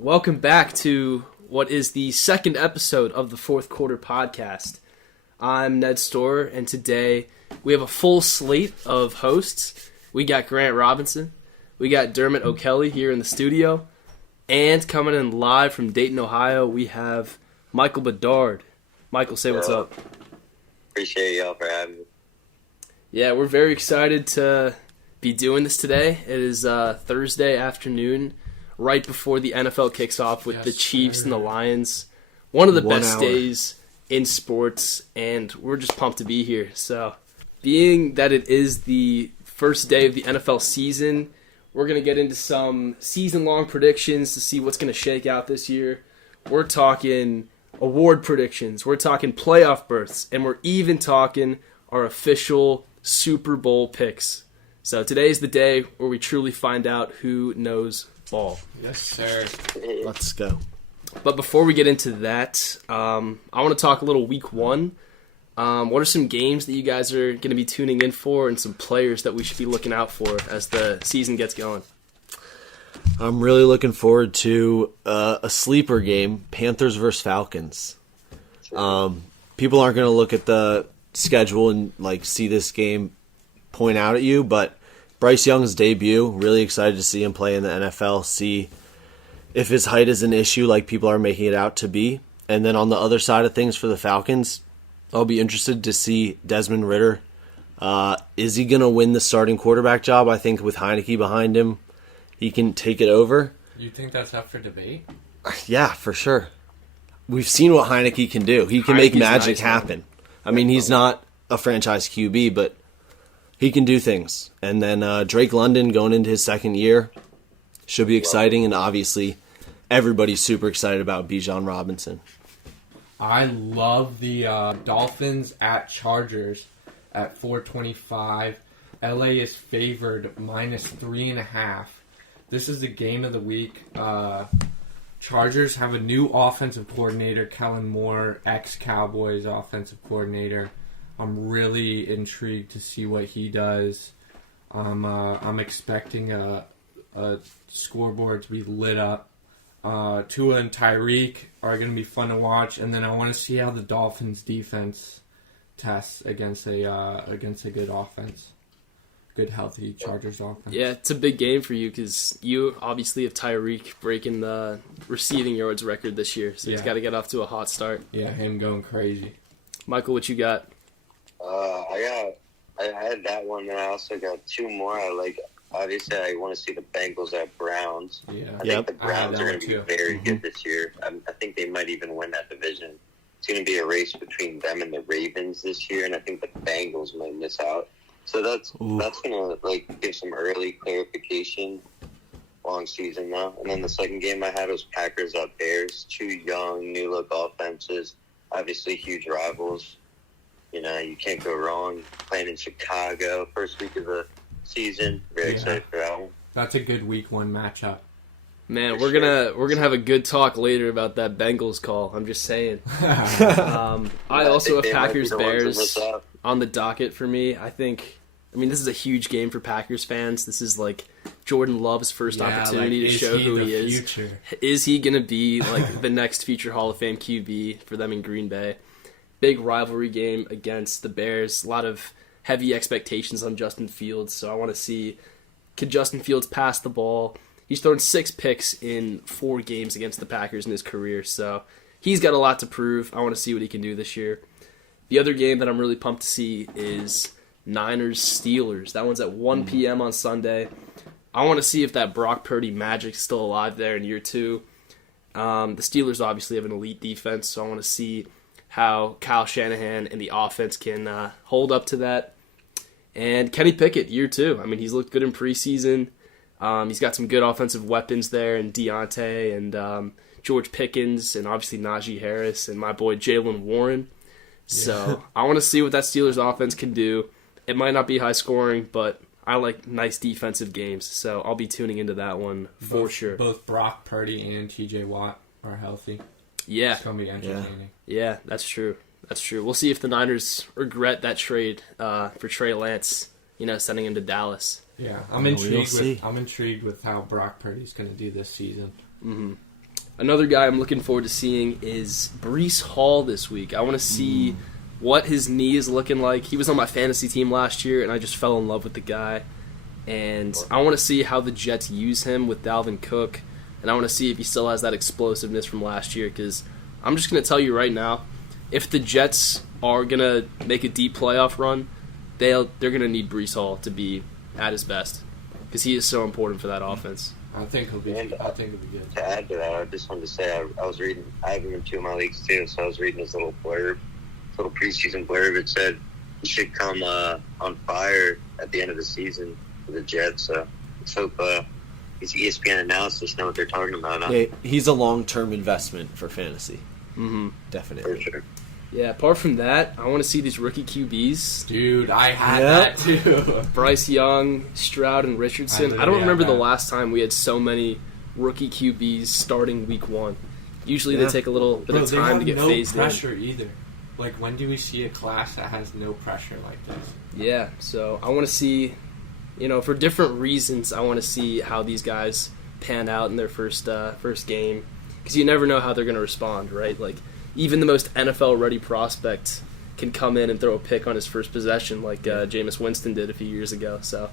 Welcome back to what is the second episode of the Fourth Quarter Podcast. I'm Ned Storer, and today we have a full slate of hosts. We got Grant Robinson, we got Dermot O'Kelly here in the studio, and coming in live from Dayton, Ohio, we have Michael Bedard. Michael, say what's up. Appreciate y'all for having me. Yeah, we're very excited to be doing this today. It is Thursday afternoon, right before the NFL kicks off with the Chiefs and the Lions. One of the best days in sports, and we're just pumped to be here. So, being that it is the first day of the NFL season, we're going to get into some season-long predictions to see what's going to shake out this year. We're talking award predictions, we're talking playoff berths, and we're even talking our official Super Bowl picks. So today's the day where we truly find out who knows ball. Yes, sir. Let's go. But before we get into that, I want to talk a little week one. What are some games that you guys are going to be tuning in for and some players that we should be looking out for as the season gets going? I'm really looking forward to a sleeper game, Panthers versus Falcons. People aren't going to look at the schedule and see this game point out at you, but Bryce Young's debut, really excited to see him play in the NFL, see if his height is an issue like people are making it out to be. And then on the other side of things for the Falcons, I'll be interested to see Desmond Ridder. Is he going to win the starting quarterback job? I think with Heineke behind him, he can take it over. You think that's up for debate? Yeah, for sure. We've seen what Heineke can do. He can make magic happen. I mean, he's not a franchise QB, but he can do things. And then Drake London going into his second year should be exciting. And obviously, everybody's super excited about Bijan Robinson. I love the Dolphins at Chargers at 425. LA is favored -3.5. This is the game of the week. Chargers have a new offensive coordinator, Kellen Moore, ex-Cowboys offensive coordinator. I'm really intrigued to see what he does. I'm expecting a scoreboard to be lit up. Tua and Tyreek are going to be fun to watch, and then I want to see how the Dolphins' defense tests against a good offense, good healthy Chargers offense. Yeah, it's a big game for you because you obviously have Tyreek breaking the receiving yards record this year, so he's got to get off to a hot start. Yeah, him going crazy. Michael, what you got? I had that one, and I also got two more. Obviously, I want to see the Bengals at Browns. Yeah. I think the Browns are going to be very good this year. I think they might even win that division. It's going to be a race between them and the Ravens this year, and I think the Bengals might miss out. So that's going to give some early clarification. Long season now. And then the second game I had was Packers at Bears. Two young, new look offenses. Obviously, huge rivals. You know, you can't go wrong playing in Chicago. First week of the season. Very excited for that one. That's a good week one matchup. Man, we're gonna have a good talk later about that Bengals call. I'm just saying. I also have Packers Bears on the docket for me. I mean, this is a huge game for Packers fans. This is Jordan Love's first opportunity to show who he is. Future? Is he gonna be the next future Hall of Fame QB for them in Green Bay? Big rivalry game against the Bears. A lot of heavy expectations on Justin Fields, so I want to see, could Justin Fields pass the ball? He's thrown 6 picks in 4 games against the Packers in his career, so he's got a lot to prove. I want to see what he can do this year. The other game that I'm really pumped to see is Niners-Steelers. That one's at 1 p.m. on Sunday. I want to see if that Brock Purdy magic's still alive there in year 2. The Steelers obviously have an elite defense, so I want to see how Kyle Shanahan and the offense can hold up to that. And Kenny Pickett, year 2. I mean, he's looked good in preseason. He's got some good offensive weapons there, and Deontay and George Pickens, and obviously Najee Harris, and my boy Jalen Warren. So I want to see what that Steelers offense can do. It might not be high scoring, but I like nice defensive games, so I'll be tuning into that one for sure. Both Brock Purdy and TJ Watt are healthy. Yeah. It's going to be entertaining. Yeah, that's true. We'll see if the Niners regret that trade for Trey Lance, sending him to Dallas. Yeah, I'm intrigued with how Brock Purdy's going to do this season. Mm-hmm. Another guy I'm looking forward to seeing is Breece Hall this week. I want to see what his knee is looking like. He was on my fantasy team last year, and I just fell in love with the guy. And I want to see how the Jets use him with Dalvin Cook, and I want to see if he still has that explosiveness from last year, because I'm just going to tell you right now, if the Jets are going to make a deep playoff run, they're going to need Breece Hall to be at his best, because he is so important for that offense. I think he'll be good. To add to that, I just wanted to say I was reading. I have him in 2 of my leagues too, so I was reading his little blurb, little preseason blurb. It said he should come on fire at the end of the season for the Jets. So let's hope these ESPN analysts know what they're talking about. Huh? Yeah, he's a long-term investment for fantasy. Mm-hmm. Definitely. For sure. Yeah, apart from that, I want to see these rookie QBs. Dude, I had that too. Bryce Young, Stroud, and Richardson. I don't remember the last time we had so many rookie QBs starting week 1. Usually they take a little bit of time to get phased in. No pressure either. Like, when do we see a class that has no pressure like this? Yeah, so I want to see, for different reasons, I want to see how these guys pan out in their first game. Because you never know how they're going to respond, right? Like, even the most NFL-ready prospect can come in and throw a pick on his first possession like Jameis Winston did a few years ago. So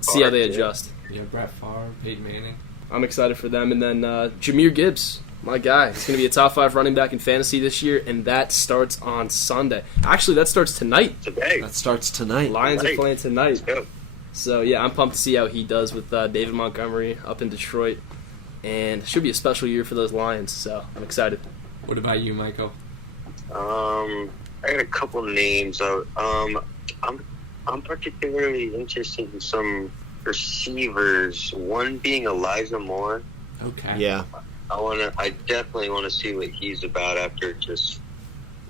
see how they adjust. Yeah, Brett Favre, Peyton Manning. I'm excited for them. And then Jahmyr Gibbs, my guy. He's going to be a top 5 running back in fantasy this year, and that starts on Sunday. Actually, that starts tonight. Today. That starts tonight. Lions are playing tonight. Let's go. So, yeah, I'm pumped to see how he does with David Montgomery up in Detroit. And it should be a special year for those Lions, so I'm excited. What about you, Michael? I got a couple names. I'm particularly interested in some receivers. One being Elijah Moore. Okay. Yeah. I definitely want to see what he's about after just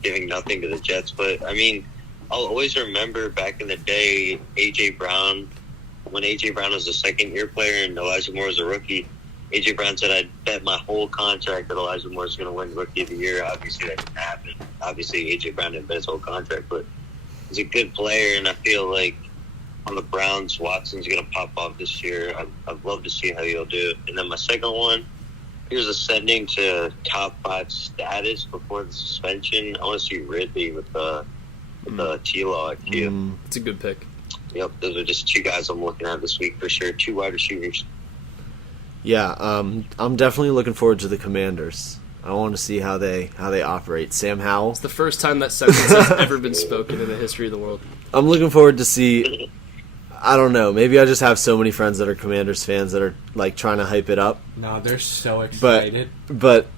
giving nothing to the Jets. But I mean, I'll always remember back in the day, AJ Brown, when AJ Brown was a second-year player and Elijah Moore was a rookie. AJ Brown said, I'd bet my whole contract that Elijah Moore is going to win Rookie of the Year. Obviously, that didn't happen. Obviously, AJ Brown didn't bet his whole contract, but he's a good player, and I feel like on the Browns, Watson's going to pop off this year. I'd love to see how he'll do. And then my second one, he was ascending to top 5 status before the suspension. I want to see Ridley with the T-Law IQ. It's a good pick. Yep, those are just 2 guys I'm looking at this week for sure. 2 wide receivers. Yeah, I'm definitely looking forward to the Commanders. I want to see how they operate. Sam Howell. It's the first time that sentence has ever been spoken in the history of the world. I'm looking forward to see. I don't know. Maybe I just have so many friends that are Commanders fans that are like trying to hype it up. No, they're so excited. But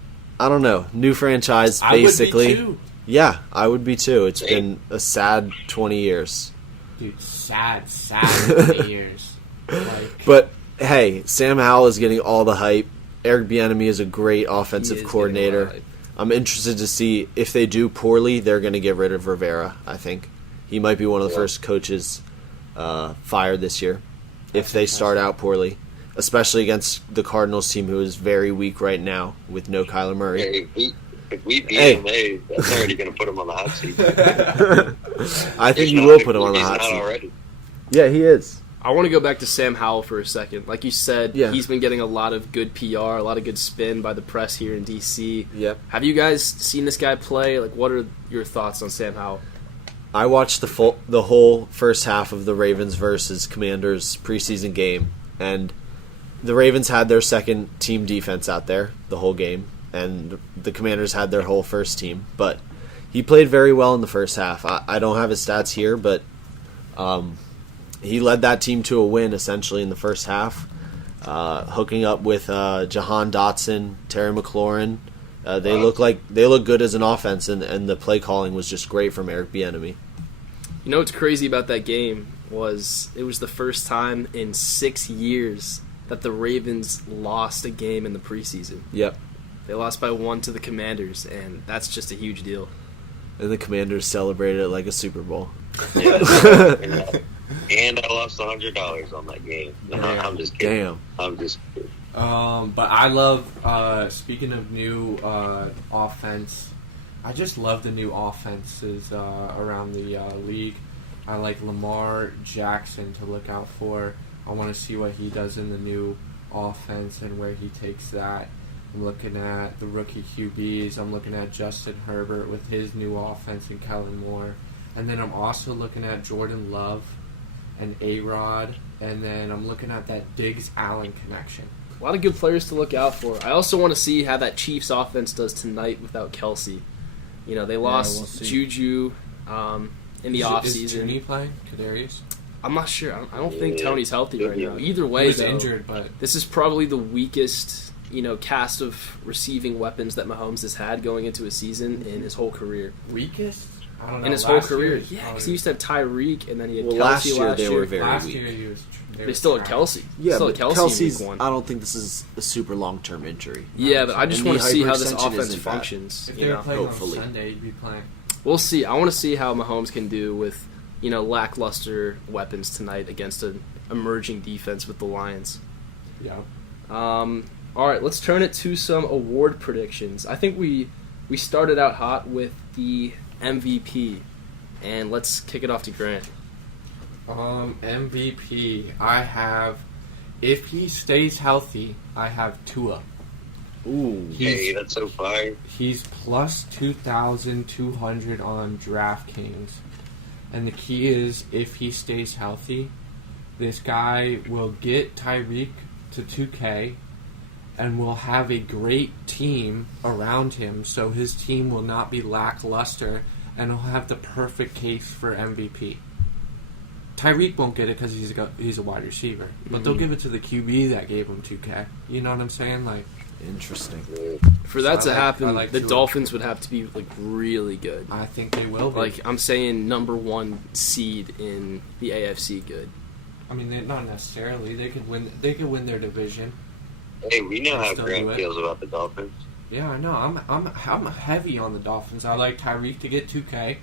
I don't know. New franchise, basically. I would be too. Yeah, I would be too. It's been a sad 20 years. Dude, sad 20 years. But hey, Sam Howell is getting all the hype. Eric Bieniemy is a great offensive coordinator. I'm interested to see if they do poorly, they're going to get rid of Rivera, I think. He might be one of the first coaches fired this year if they start out poorly, especially against the Cardinals team, who is very weak right now with no Kyler Murray. Hey, if we beat him, that's already going to put him on the hot seat. I think you will put him on the hot seat. seat. Already. Yeah, he is. I want to go back to Sam Howell for a second. Like you said, he's been getting a lot of good PR, a lot of good spin by the press here in D.C. Yep. Have you guys seen this guy play? Like, what are your thoughts on Sam Howell? I watched the whole first half of the Ravens versus Commanders preseason game, and the Ravens had their second team defense out there the whole game, and the Commanders had their whole first team. But he played very well in the first half. I don't have his stats here, but he led that team to a win essentially in the first half, hooking up with Jahan Dotson, Terry McLaurin. They look good as an offense, and the play calling was just great from Eric Bieniemy. You know what's crazy about that game was it was the first time in 6 years that the Ravens lost a game in the preseason. Yep. They lost by 1 to the Commanders, and that's just a huge deal. And the Commanders celebrated it like a Super Bowl. Yeah. And I lost $100 on that game. I'm just kidding. Damn. I'm just kidding. But I love, speaking of new offense, I just love the new offenses around the league. I like Lamar Jackson to look out for. I want to see what he does in the new offense and where he takes that. I'm looking at the rookie QBs. I'm looking at Justin Herbert with his new offense and Kellen Moore. And then I'm also looking at Jordan Love and A-Rod. And then I'm looking at that Diggs-Allen connection. A lot of good players to look out for. I also want to see how that Chiefs offense does tonight without Kelsey. You know, they lost Juju in the offseason. Is Tooney playing? Kadarius? I'm not sure. I don't think Tony's healthy right now. Either way, He's injured, but this is probably the weakest, cast of receiving weapons that Mahomes has had going into a season in his whole career. Weakest? I don't know. In his whole career. Yeah, because he used to have Tyreek, and then he had Kelsey last year. They were year. very Last weak. year They still had Kelsey. Yeah, still but had Kelsey's, in week 1. I don't think this is a super long-term injury. Yeah, but I just And want to the see how this hyperextension offense isn't bad. functions. If they were playing hopefully. on Sunday, you'd be playing. We'll see. I want to see how Mahomes can do with, lackluster weapons tonight against an emerging defense with the Lions. Yeah. All right, let's turn it to some award predictions. I think we started out hot with the MVP, and let's kick it off to Grant. MVP, I have, if he stays healthy, I have Tua. Ooh. Hey, that's so fire. He's plus 2,200 on DraftKings. And the key is, if he stays healthy, this guy will get Tyreek to 2K and will have a great team around him, so his team will not be lackluster, and he'll have the perfect case for MVP. Tyreek won't get it because he's a wide receiver, but they'll give it to the QB that gave him 2K. You know what I'm saying? Like, Interesting. For that So to I happen, like the Tua. Dolphins would have to be really good. I think they will be. Like I'm saying, number 1 seed in the AFC good. I mean, not necessarily. They could win. They could win their division. Hey, we know how Still Grant do it. feels about the Dolphins. Yeah, I know. I'm heavy on the Dolphins. I like Tyreek to get 2K,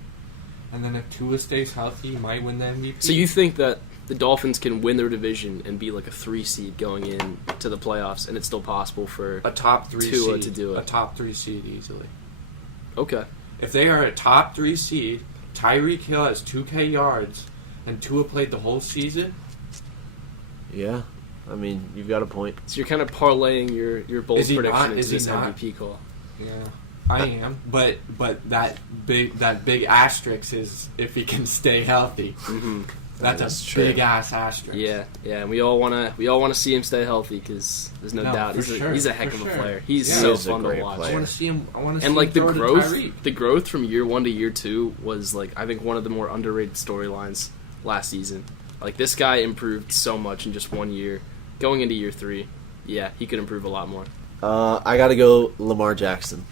and then if Tua stays healthy, he might win the MVP. So you think that the Dolphins can win their division and be like a 3 seed going in to the playoffs, and it's still possible for a top 3 Tua seed to do it? A top 3 seed easily. Okay. If they are a top 3 seed, Tyreek Hill has 2K yards, and Tua played the whole season. Yeah, I mean, you've got a point. So you're kind of parlaying your bold Is he prediction not? into Is he this not? MVP call. Yeah, I am. But that big asterisk is if he can stay healthy. Mm-hmm. That's That's a true. big ass asterisk. Yeah, and we all wanna see him stay healthy because there's no doubt for sure, he's a heck for of a sure. player. He's Yeah. so He is a fun to great watch. I player. want to see him. I want to see And him like the throw to growth, Tyreek. the growth from year 1 to year 2 was like I think one of the more underrated storylines last season. Like this guy improved so much in just 1 year. Going into year 3, yeah, he could improve a lot more. I got to go Lamar Jackson.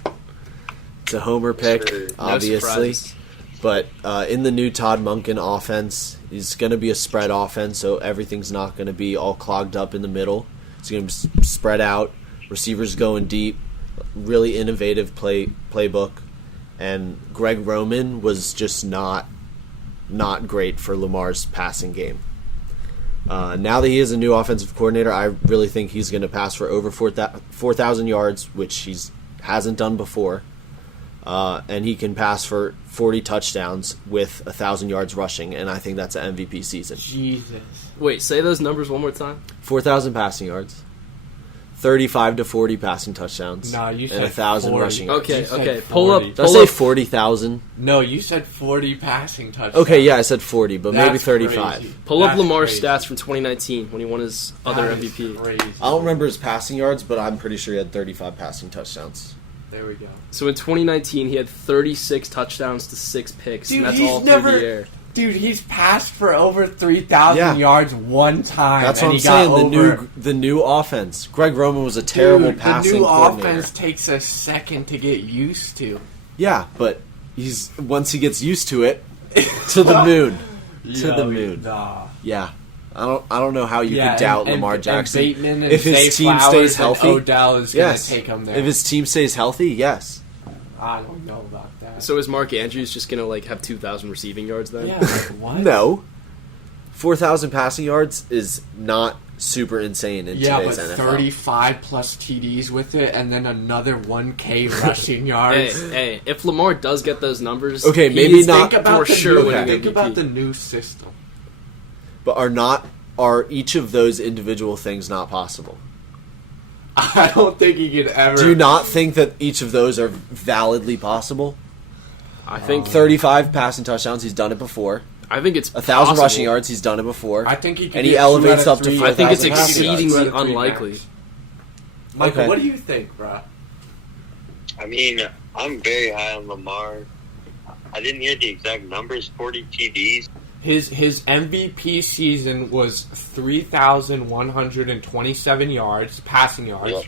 It's a homer pick, Sure. No obviously. surprises. But in the new Todd Monken offense, it's going to be a spread offense, so everything's not going to be all clogged up in the middle. It's going to be spread out, receivers going deep, really innovative playbook. And Greg Roman was just not great for Lamar's passing game. Now that he is a new offensive coordinator, I really think he's going to pass for over 4,000 yards, which he hasn't done before. And he can pass for 40 touchdowns with 1,000 yards rushing, and I think that's an MVP season. Jesus. Wait, say those numbers one more time. 4,000 passing yards, 35 to 40 passing touchdowns, Nah, you and said 1,000 40. rushing yards. Okay, You said okay. Pull up. 40. Did I say 40,000? No, you said 40 passing touchdowns. Okay, yeah, I said 40, but maybe That's 35. crazy. Pull up That's Lamar's crazy. stats from 2019 when he won his other That is MVP. Crazy. I don't remember his passing yards, but I'm pretty sure he had 35 passing touchdowns. There we go. So in 2019, he had 36 touchdowns to 6 picks, Dude, and that's he's all never- through the air. Dude, he's passed for over 3,000 Yeah. yards one time. That's and what I'm he got saying. over, The new offense. Greg Roman was a terrible Dude, passing the new coordinator. offense takes a second to get used to. Yeah, but he's once he gets used to it, to the moon, to Yo, the moon. Nah. Yeah, I don't know how you Yeah, could doubt and- Lamar and Jackson Bateman and if his Zay team Flowers stays and healthy. Odell is going to Yes, take him there. if his team stays healthy, yes. I don't know about that. So is Mark Andrews just gonna like have 2,000 receiving yards then? Yeah, like, what? No, 4,000 passing yards is not super insane in Yeah, but today's NFL. 35 plus TDs with it, and then another 1K rushing yards. Hey, if Lamar does get those numbers, Okay, he's maybe not Think about for the sure new, winning Think MVP. about the new system. But are each of those individual things not possible? I don't think he could ever. Do you not think that each of those are validly possible? I think 35 passing touchdowns, he's done it before. I think it's 1,000 possible. rushing yards, he's done it before. I think he could and he get elevates 2 out up of to 3. 4,000 I think it's passing yards. exceedingly 2 out of 3 unlikely. max. Michael, Okay. what do you think, bro? I mean, I'm very high on Lamar. I didn't hear the exact numbers. 40 TDs. His MVP season was 3,127 yards, passing yards, Yep.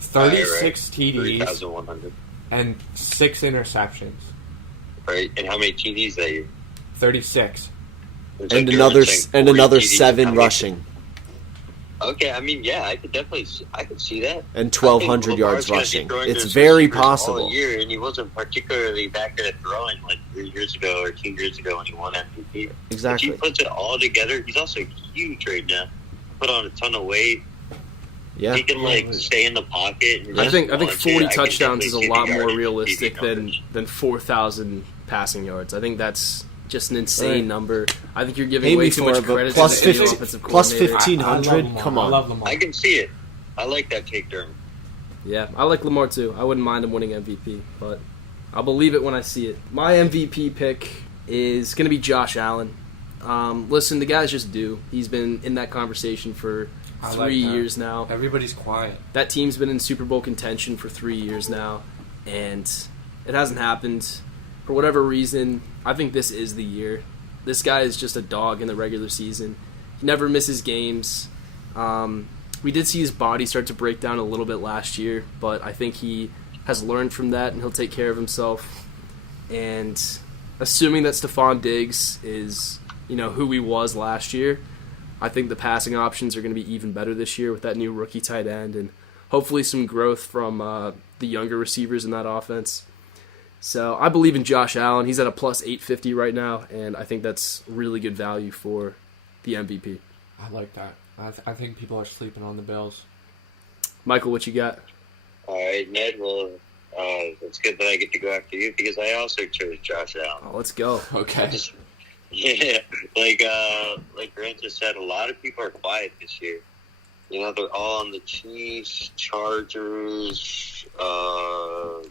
36 TDs, 3,100. and 6 interceptions. Right? And how many TDs that year? 36. It's And like another you're saying 40 another TDs, 7 how many- rushing Okay, I mean, yeah, I could see that. and I think 1,200 yards Lamar's gonna be rushing. throwing It's to his very receivers all possible. year, and he wasn't particularly that good at throwing like 3 years ago or 2 years ago when he won MVP. Exactly. If he puts it all together, he's also huge right now. Put on a ton of weight. Yeah. He can stay in the pocket. And I just think launch 40 it. I can touchdowns is a definitely see lot the more yardage realistic numbers. than 4,000 passing yards. I think that's just an insane Right. number. I think you're giving Maybe way too much more, but credit plus to the new 50 offensive plus coordinator. 1,500? Lamar. Come on. I love Lamar. I can see it. I like that take, Dermot. Yeah, I like Lamar too. I wouldn't mind him winning MVP, but I'll believe it when I see it. My MVP pick is going to be Josh Allen. Listen, the guy's just due. He's been in that conversation for I like 3 that. years now. Everybody's quiet. That team's been in Super Bowl contention for 3 years now, and it hasn't happened. For whatever reason, I think this is the year. This guy is just a dog in the regular season. He never misses games. We did see his body start to break down a little bit last year, but I think he has learned from that, and he'll take care of himself. And assuming that Stephon Diggs is, who he was last year, I think the passing options are going to be even better this year with that new rookie tight end and hopefully some growth from the younger receivers in that offense. So I believe in Josh Allen. He's at a plus 850 right now, and I think that's really good value for the MVP. I like that. I think people are sleeping on the Bills. Michael, what you got? All right, Ned. Well, it's good that I get to go after you because I also chose Josh Allen. Oh, let's go. Okay. Yeah, like Grant just said, a lot of people are quiet this year. They're all on the Chiefs, Chargers,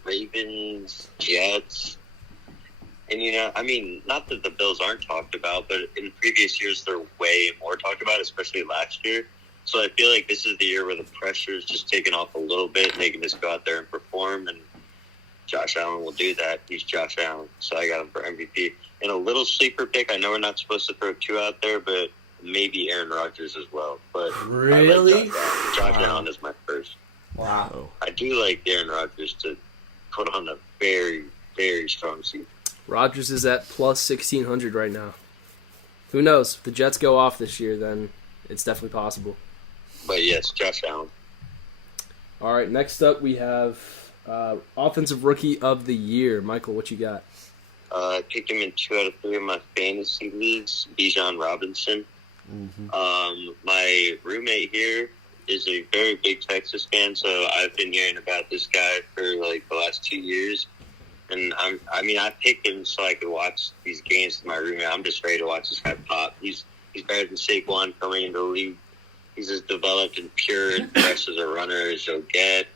Ravens, Jets. And, not that the Bills aren't talked about, but in previous years, they're way more talked about, especially last year. So I feel like this is the year where the pressure is just taken off a little bit, and they can just go out there and perform. And Josh Allen will do that. He's Josh Allen, so I got him for MVP. And a little sleeper pick, I know we're not supposed to throw 2 out there, but maybe Aaron Rodgers as well. But Really? I like Josh Allen is my first. Wow. I do like Aaron Rodgers to put on a very, very strong season. Rodgers is at plus 1,600 right now. Who knows? If the Jets go off this year, then it's definitely possible. But yes, Josh Allen. All right, next up we have Offensive Rookie of the Year. Michael, what you got? I picked him in 2 out of 3 of my fantasy leagues, Bijan Robinson. My roommate here is a very big Texas fan, so I've been hearing about this guy for the last 2 years. And I picked him so I could watch these games with my roommate. I'm just ready to watch this guy pop. He's better than Saquon coming into the league. He's as developed and pure and fresh as a runner as you'll get.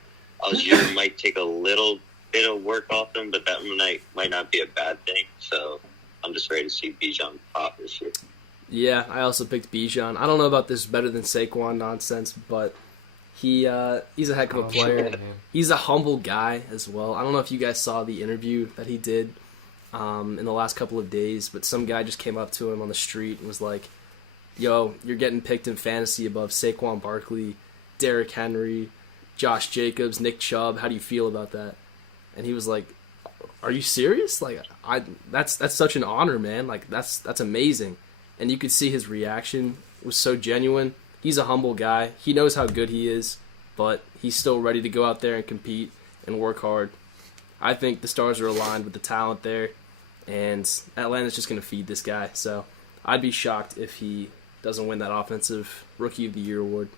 Algier might take a little bit of work off him, but that might not be a bad thing. So I'm just ready to see Bijan pop this year. Yeah, I also picked Bijan. I don't know about this better than Saquon nonsense, but he's a heck of a player. He's a humble guy as well. I don't know if you guys saw the interview that he did in the last couple of days, but some guy just came up to him on the street and was like, yo, you're getting picked in fantasy above Saquon Barkley, Derrick Henry, Josh Jacobs, Nick Chubb. How do you feel about that? And he was like, are you serious? That's such an honor, man. That's amazing. And you could see his reaction was so genuine. He's a humble guy. He knows how good he is, but he's still ready to go out there and compete and work hard. I think the stars are aligned with the talent there, and Atlanta's just going to feed this guy. So I'd be shocked if he doesn't win that Offensive Rookie of the Year award.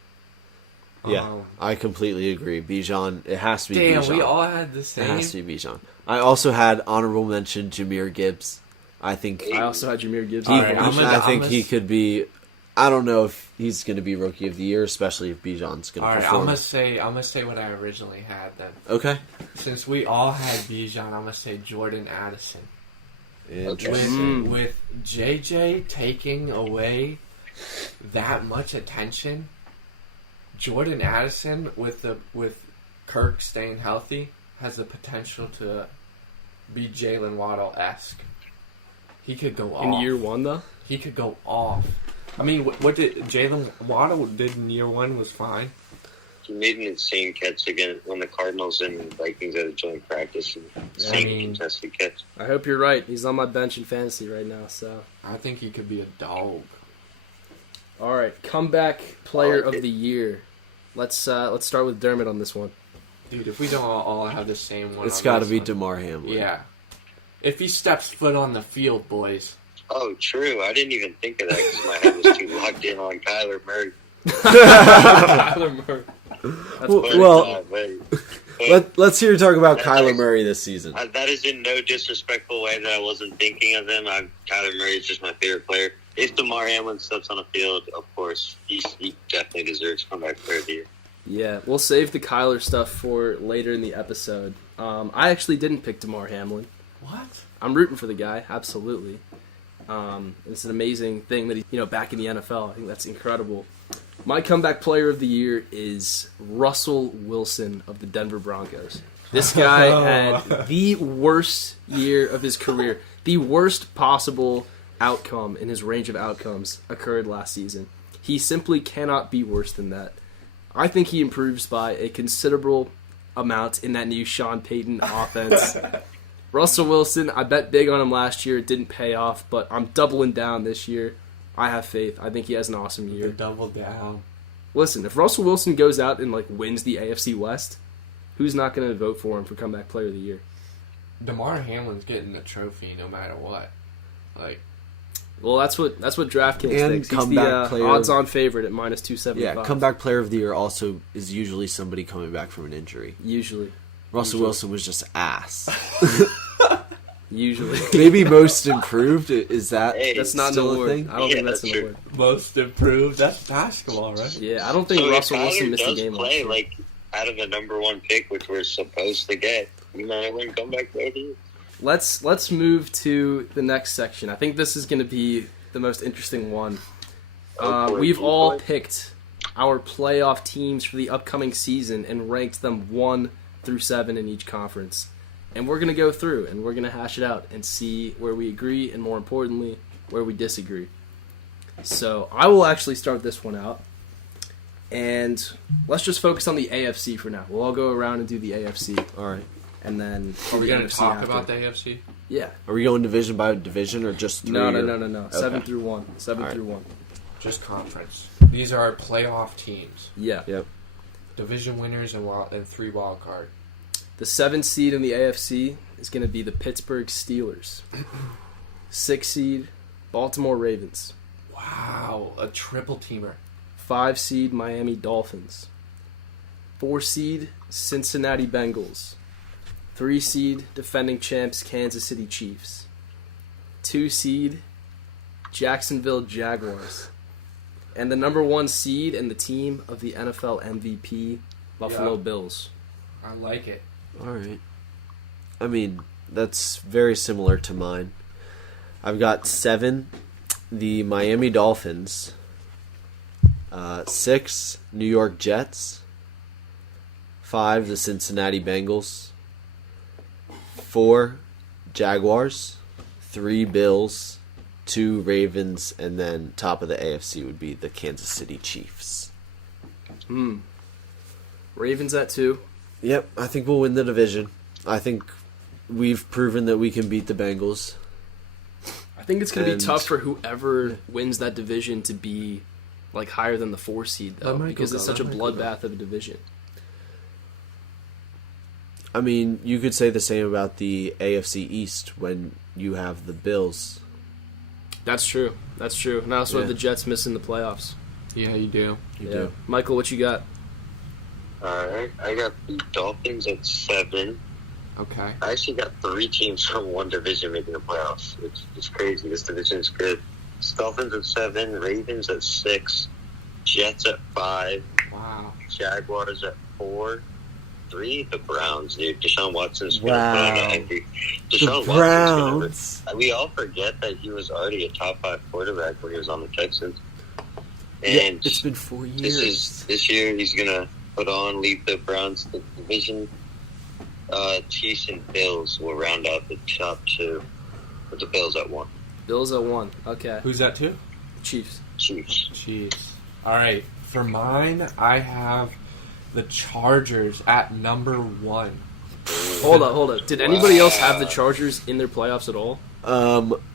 Yeah, I completely agree. Bijan, it has to be Damn, Bijan. we all had the same. It has to be Bijan. I also had honorable mention Jameer Gibbs. I think I also had Jameer Gibbs. All right, I think he could be. I don't know if he's going to be Rookie of the Year, especially if Bijan's going to All right, perform. I'm gonna say what I originally had then. Okay. Since we all had Bijan, I'm gonna say Jordan Addison. Interesting. With JJ taking away that much attention, Jordan Addison with Kirk staying healthy has the potential to be Jalen Waddle-esque. He could go off. In year one, though? He could go off. I mean, what did Jalen Waddle did in year one was fine. He made an insane catch again when the Cardinals and Vikings had a joint practice. Insane contested catch. I hope you're right. He's on my bench in fantasy right now, so. I think he could be a dog. All right, comeback player of the year. Let's start with Dermot on this one. Dude, if we don't all have the same one, It's got to be DeMar Hamlin. Yeah. If he steps foot on the field, boys. Oh, true. I didn't even think of that because my head was too locked in on Kyler Murray. Kyler Murray. Let's hear you talk about Kyler Murray this season. That is in no disrespectful way that I wasn't thinking of him. Kyler Murray is just my favorite player. If DeMar Hamlin steps on the field, of course, he definitely deserves comeback player of the year. Yeah, we'll save the Kyler stuff for later in the episode. I actually didn't pick DeMar Hamlin. What? I'm rooting for the guy, absolutely. It's an amazing thing that he's back in the NFL. I think that's incredible. My comeback player of the year is Russell Wilson of the Denver Broncos. This guy had the worst year of his career. The worst possible outcome in his range of outcomes occurred last season. He simply cannot be worse than that. I think he improves by a considerable amount in that new Sean Payton offense. Russell Wilson, I bet big on him last year. It didn't pay off, but I'm doubling down this year. I have faith. I think he has an awesome year. Double down. Listen, if Russell Wilson goes out and wins the AFC West, who's not going to vote for him for comeback player of the year? DeMar Hamlin's getting the trophy no matter what. Well, that's what DraftKings And thinks. He's comeback the player- odds-on favorite at minus 275. Yeah, comeback player of the year also is usually somebody coming back from an injury. Usually. Russell Wilson was just ass. Usually. Maybe most improved. Is that That's not an still a award. thing? I don't think that's an true. award. Most improved. That's basketball, right? Yeah, I don't think So Russell if Wilson Kyler missed a does game last play year. out of the number one pick, which we're supposed to get, you might win comeback player of the year. Let's move to the next section. I think this is going to be the most interesting one. We've all picked our playoff teams for the upcoming season and ranked them 1 through 7 in each conference. And we're going to go through and we're going to hash it out and see where we agree and, more importantly, where we disagree. So I will actually start this one out. And let's just focus on the AFC for now. We'll all go around and do the AFC. All right. And then Are we going going to talk about the AFC? Yeah. Are we going division by division or just three? No. Okay. 7 through 1. 7 All right. through 1. Just conference. These are our playoff teams. Yeah. Yep. Division winners and 3 wild card. The 7th seed in the AFC is going to be the Pittsburgh Steelers. 6th seed, Baltimore Ravens. Wow, a triple teamer. 5 seed, Miami Dolphins. 4 seed, Cincinnati Bengals. 3 seed, defending champs, Kansas City Chiefs. 2 seed, Jacksonville Jaguars. And the number 1 seed and the team of the NFL MVP, Buffalo Bills. I like it. All right. I mean, that's very similar to mine. I've got 7, the Miami Dolphins. 6, New York Jets. 5, the Cincinnati Bengals. 4, Jaguars. 3, Bills. 2, Ravens. And then top of the AFC would be the Kansas City Chiefs. Ravens at 2. Yep, I think we'll win the division. I think we've proven that we can beat the Bengals. I think it's going to be And- tough for whoever wins that division to be higher than the 4 seed, though, Let Michael because it's go, such a let Michael go. bloodbath of a division. I mean, you could say the same about the AFC East when you have the Bills. That's true. And I also have Yeah. the Jets missing the playoffs. Yeah, you do. You do. Michael, what you got? Alright, I got the Dolphins at 7. Okay. I actually got 3 teams from one division making the playoffs, which is crazy. This division is good. Dolphins at 7, Ravens at 6, Jets at 5, Wow. Jaguars at 4, 3, the Browns, dude. Deshaun Watson's going Wow. to put on an MVP. The Deshaun Browns. we all forget that he was already a top 5 quarterback when he was on the Texans. Yeah, And it's been 4 years. this year he's going to lead the Browns to the division. Chiefs and Bills will round out the top 2, with the Bills at 1. Bills at 1. Okay. Who's that too? Chiefs. Chiefs. Chiefs. All right. For mine, I have the Chargers at number 1. Hold up. Did anybody else have the Chargers in their playoffs at all?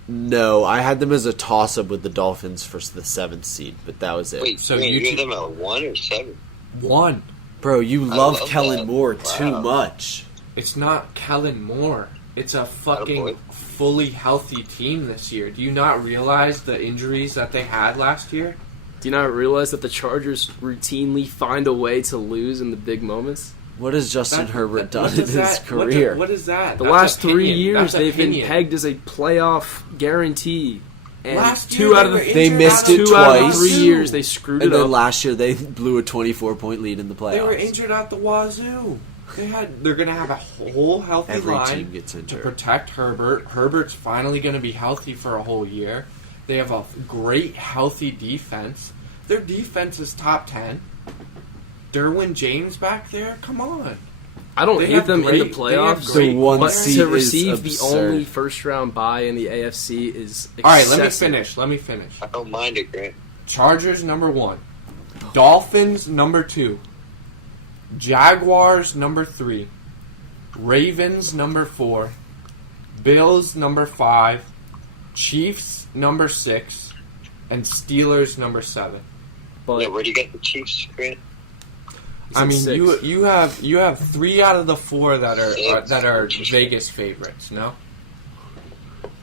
No, I had them as a toss-up with the Dolphins for the 7th seed, but that was it. Wait, So so you you give two- them a 1 or 7? 1. Bro, you love love Kellen that. Moore Wow. too much. It's not Kellen Moore. It's a fucking Attaboy. fully healthy team this year. Do you not realize the injuries that they had last year? Do you not realize that the Chargers routinely find a way to lose in the big moments? What has Justin Herbert done what in does his that- what career? the- what is that? The That's last 3 opinion. years, That's they've been opinion. pegged as a playoff guarantee. And Last year, two out of they the were They injured missed out of it two out of twice. 3 years, they screwed And it then up. last year they blew a 24-point lead in the playoffs. They were injured out the wazoo. They're going to have a whole healthy Every line team gets to injured. protect Herbert. Herbert's finally going to be healthy for a whole year. They have a great, healthy defense. Their defense is top 10. Derwin James back there? Come on. I don't They hate have them in the great- they have playoffs, great The one but seed to is receive the absurd. only first-round bye in the AFC is excessive. All right, let me finish. I don't mind it, Grant. Chargers number 1. Dolphins number 2. Jaguars number 3. Ravens number 4. Bills number 5. Chiefs number 6. And Steelers number 7. But Yeah, where do you get the Chiefs, Grant? it's I at mean, 6. you have 3 out of the 4 that are Vegas favorites, no?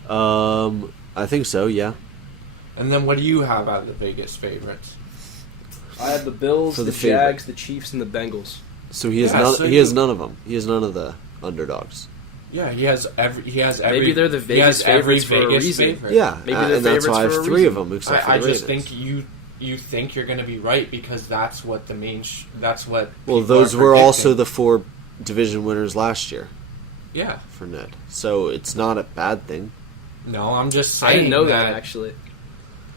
I think so, yeah. And then what do you have out of the Vegas favorites? I have the Bills, For the the favorite. Jags, the Chiefs, and the Bengals. So he has Yeah, none. so he has you- none of them. He has none of the underdogs. Yeah, he has every. Maybe they're the he has Vegas every favorites for a Vegas reason. favorite. Yeah, Maybe they're and that's why I favorites have for a 3 of reason. them, except for I the just Ravens. think you think you're going to be right because that's what the main. That's what. Well, people those are were also predicting. the 4 division winners last year Yeah. for Ned. So it's not a bad thing. No, I'm just I saying didn't know that, actually.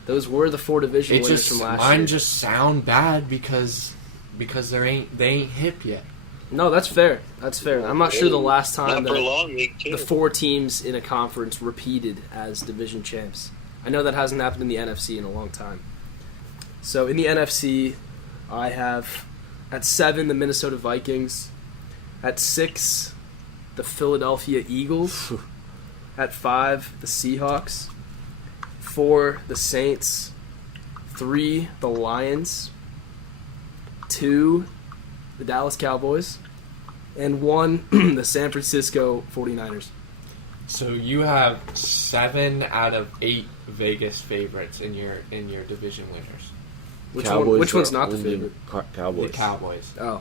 Those were the 4 division It winners just from last mine year. just sound bad because they ain't hip yet. No, that's fair. That's fair. I'm not sure the last time Not for that long, league too. the 4 teams in a conference repeated as division champs. I know that hasn't happened in the NFC in a long time. So in the NFC, I have at 7 the Minnesota Vikings, at 6 the Philadelphia Eagles, at 5 the Seahawks, 4 the Saints, 3 the Lions, 2 the Dallas Cowboys, and 1 the San Francisco 49ers. So you have 7 out of 8 Vegas favorites in your division winners. Which one's are not the only favorite? Cowboys. The Cowboys. Oh,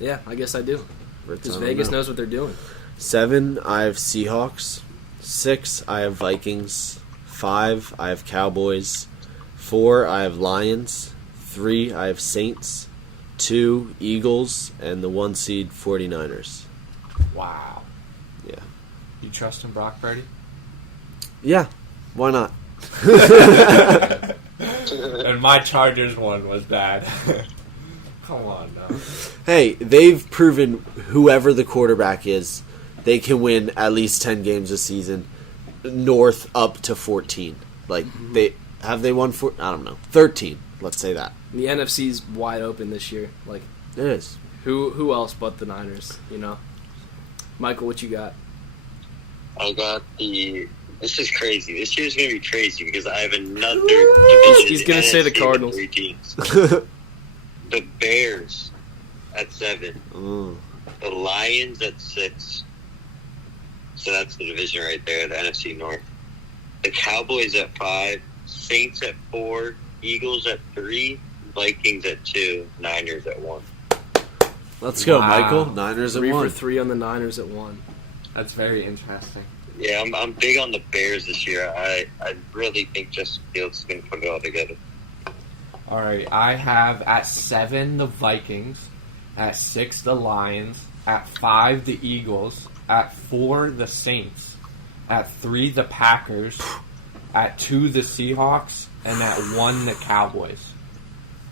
yeah, I guess I do. Which Because I don't Vegas know. knows what they're doing. 7, I have Seahawks. 6, I have Vikings. 5, I have Cowboys. 4, I have Lions. 3, I have Saints. 2, Eagles. And the 1 seed 49ers. Wow. Yeah. You trust in Brock Purdy? Yeah, why not? And my Chargers one was bad. Come on, now. Hey, they've proven whoever the quarterback is, they can win at least 10 games a season, north up to 14. Like, they won I don't know, 13, let's say that. The NFC's wide open this year. Like, It is. who else but the Niners, you know? Michael, what you got? I got the. This is crazy. This year's going to be crazy because I have another division. He's gonna say the NFC with Cardinals. 3 teams. The Bears at 7. Mm. The Lions at 6. So that's the division right there, the NFC North. The Cowboys at 5. Saints at 4. Eagles at 3. Vikings at 2. Niners at 1. Let's go, Wow. Michael. Niners at 3 1. for 3 on the Niners at 1. That's very interesting. Yeah, I'm big on the Bears this year. I really think Justin Fields is going to put it all together. All right, I have at 7 the Vikings, at 6 the Lions, at 5 the Eagles, at 4 the Saints, at 3 the Packers, at 2 the Seahawks, and at 1 the Cowboys.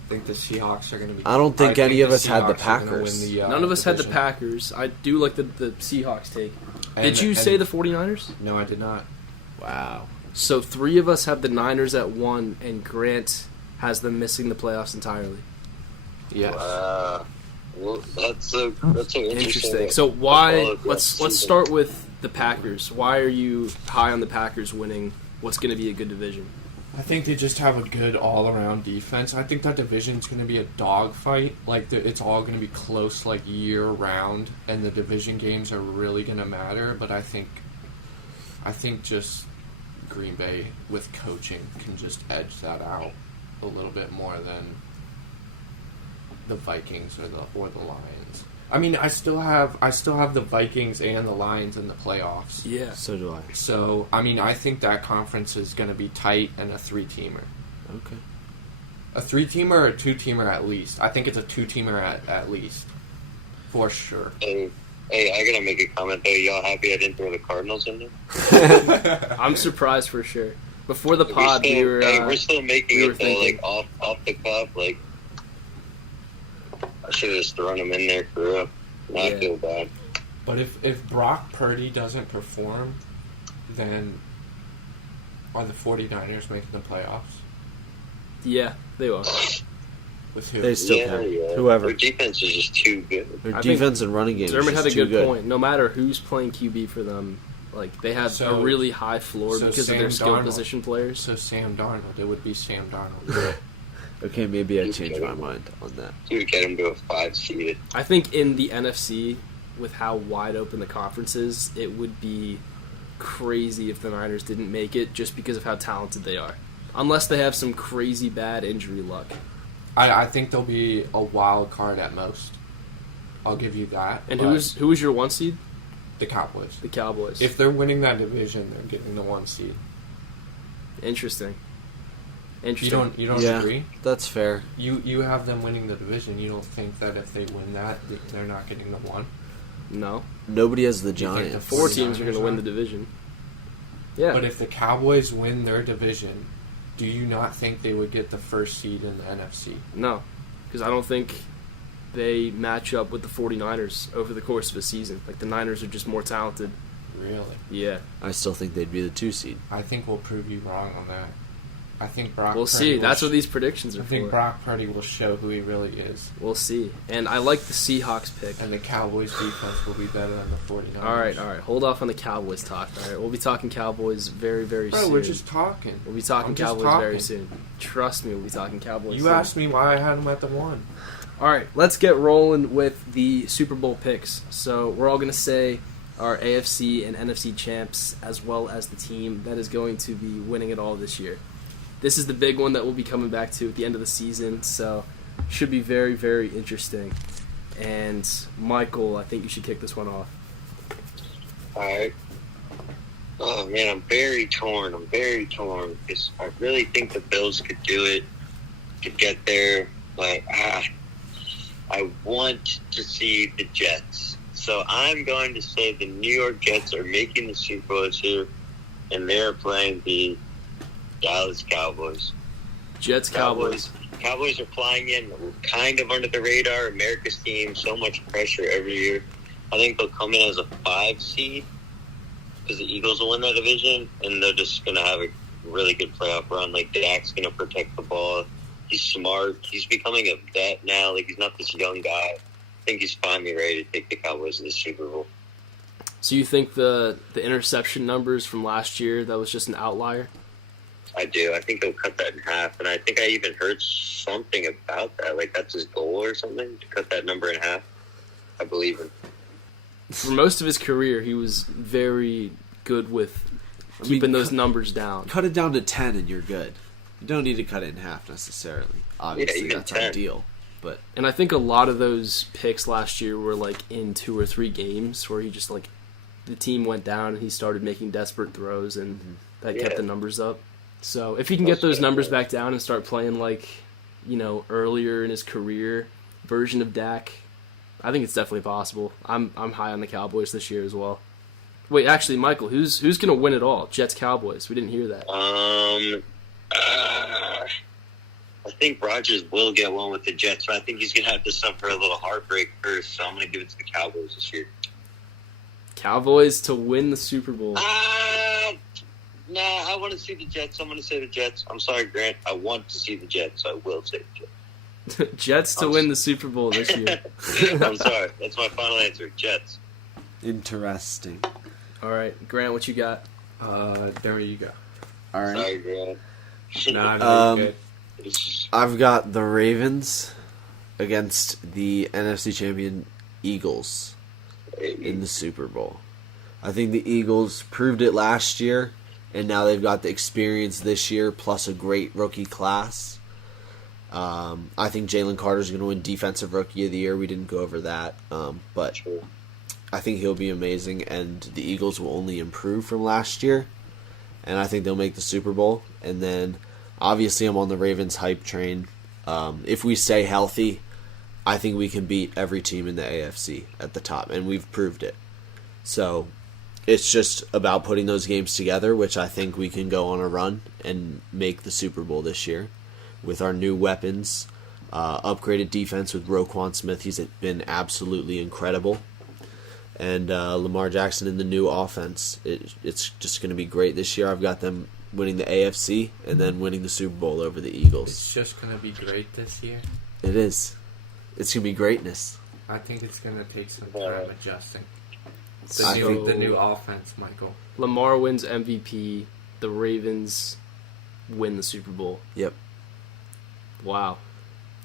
I think the Seahawks are going to be... I don't think any of us had the Seahawks are gonna Packers. win the, None of us had the division. Packers. I do like the Seahawks take. Did And- you and- say the 49ers? No, I did not. Wow. So 3 of us have the Niners at 1, and Grant has them missing the playoffs entirely. Yes. Well, that's so interesting. So why? Follow the Let's season. start with the Packers. Why are you high on the Packers winning what's going to be a good division? I think they just have a good all-around defense. I think that division's going to be a dogfight. Like, it's all going to be close, like, year-round, and the division games are really going to matter. But I think just Green Bay, with coaching, can just edge that out a little bit more than the Vikings or the Lions. I mean, I still have the Vikings and the Lions in the playoffs. Yeah. So do I. So, I mean, I think that conference is going to be tight and a 3-teamer. Okay. A 3-teamer or a 2-teamer at least. I think it's a 2-teamer at least. For sure. Hey, I gotta make a comment though. Y'all happy I didn't throw the Cardinals in there? I'm surprised for sure. Before the pod, we're still making we were it though, thinking. like off the cuff. Like I should have just thrown him in there for real. Not Yeah. feel bad. But if Brock Purdy doesn't perform, then are the 49ers making the playoffs? Yeah, they will. With who? They still Yeah, can. yeah. Whoever. Their defense is just too good. Their I think defense and running game is Dermot just had a too good good. point. No matter who's playing QB for them, like they have So- a really high floor so because of their Sam skill Darnold. position players. So Sam Darnold. It would be Sam Darnold. Okay, maybe I changed my mind on that. You would get him to a 5 seed. I think in the NFC, with how wide open the conference is, it would be crazy if the Niners didn't make it just because of how talented they are. Unless they have some crazy bad injury luck. I think they'll be a wild card at most. I'll give you that. And but who was your 1 seed? the Cowboys? The Cowboys. If they're winning that division, they're getting the 1 seed. Interesting. You Interesting. don't Yeah, agree? that's fair. You have them winning the division. You don't think that if they win that, they're not getting the 1? No. Nobody has the think the Giants. 4 teams are going to win the 49ers division. Yeah. But if the Cowboys win their division, do you not think they would get the 1st seed in the NFC? No. Because I don't think they match up with the 49ers over the course of a season. Like, the Niners are just more talented. Really? Yeah. I still think they'd be the 2 seed. I think we'll prove you wrong on that. I think Brock We'll Purdy see. will That's what these predictions are I think for. Brock Purdy will show who he really is. We'll see. And I like the Seahawks pick. And the Cowboys defense will be better than the 49ers. All right. Hold off on the Cowboys talk. All right, we'll be talking Cowboys very, very Bro, soon. we're just talking. We'll be talking I'm just Cowboys talking. very soon. Trust me, we'll be talking Cowboys. You soon. asked me why I had them at the 1. All right, let's get rolling with the Super Bowl picks. So we're all going to say our AFC and NFC champs, as well as the team that is going to be winning it all this year. This is the big one that we'll be coming back to at the end of the season, so should be very, very interesting. And Michael, I think you should kick this one off. Alright. Oh man, I'm very torn. Because I really think the Bills could do it, could get there. But I want to see the Jets. So I'm going to say the New York Jets are making the Super Bowl this year, and they're playing the Dallas Cowboys. Jets, Cowboys. Cowboys are flying in kind of under the radar. America's team, so much pressure every year. I think they'll come in as a 5 seed because the Eagles will win that division, and they're just going to have a really good playoff run. Like, Dak's going to protect the ball. He's smart. He's becoming a vet now. Like, he's not this young guy. I think he's finally ready to take the Cowboys to the Super Bowl. So you think the interception numbers from last year, that was just an outlier? I do. I think they'll cut that in half. And I think I even heard something about that. Like, that's his goal or something, to cut that number in half. I believe him. For most of his career, he was very good with keeping those numbers down. Cut it down to 10 and you're good. You don't need to cut it in half necessarily. Obviously, even that's 10. ideal. But And I think a lot of those picks last year were like in 2 or 3 games where he just like the team went down and he started making desperate throws, and that kept the numbers up. So if he can get those numbers back down and start playing like, earlier in his career version of Dak, I think it's definitely possible. I'm high on the Cowboys this year as well. Wait, actually, Michael, who's going to win it all? Jets, Cowboys. We didn't hear that. I think Rodgers will get one with the Jets, but I think he's going to have to suffer a little heartbreak first, so I'm going to give it to the Cowboys this year. Cowboys to win the Super Bowl. Nah, I want to see the Jets. I'm going to say the Jets. I'm sorry, Grant. I want to see the Jets, so I will say the Jets. Jets to win the Super Bowl this year. I'm sorry. That's my final answer. Jets. Interesting. All right, Grant, what you got? There you go. All right. Sorry, Grant. Nah, you're good. I've got the Ravens against the NFC champion Eagles in the Super Bowl. I think the Eagles proved it last year, and now they've got the experience this year, plus a great rookie class. I think Jalen Carter's going to win Defensive Rookie of the Year. We didn't go over that, but I think he'll be amazing, and the Eagles will only improve from last year, and I think they'll make the Super Bowl. And then, obviously, I'm on the Ravens hype train. If we stay healthy, I think we can beat every team in the AFC at the top, and we've proved it. So it's just about putting those games together, which I think we can go on a run and make the Super Bowl this year with our new weapons, upgraded defense with Roquan Smith. He's been absolutely incredible. And Lamar Jackson in the new offense. It's just going to be great this year. I've got them winning the AFC and then winning the Super Bowl over the Eagles. It's just going to be great this year. It is. It's going to be greatness. I think it's going to take some time adjusting. So, The new offense, Michael. Lamar wins MVP. The Ravens win the Super Bowl. Yep. Wow.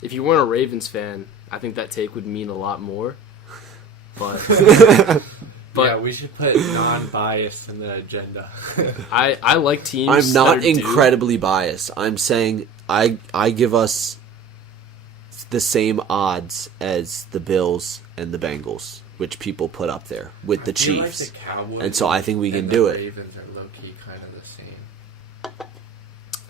If you weren't a Ravens fan, I think that take would mean a lot more. But yeah, we should put non-biased in the agenda. I like teams. I'm not that are incredibly biased. I'm saying I give us the same odds as the Bills and the Bengals, which people put up there with the Chiefs. Like the Cowboys and so I think we can do it. The Ravens are low-key kind of the same.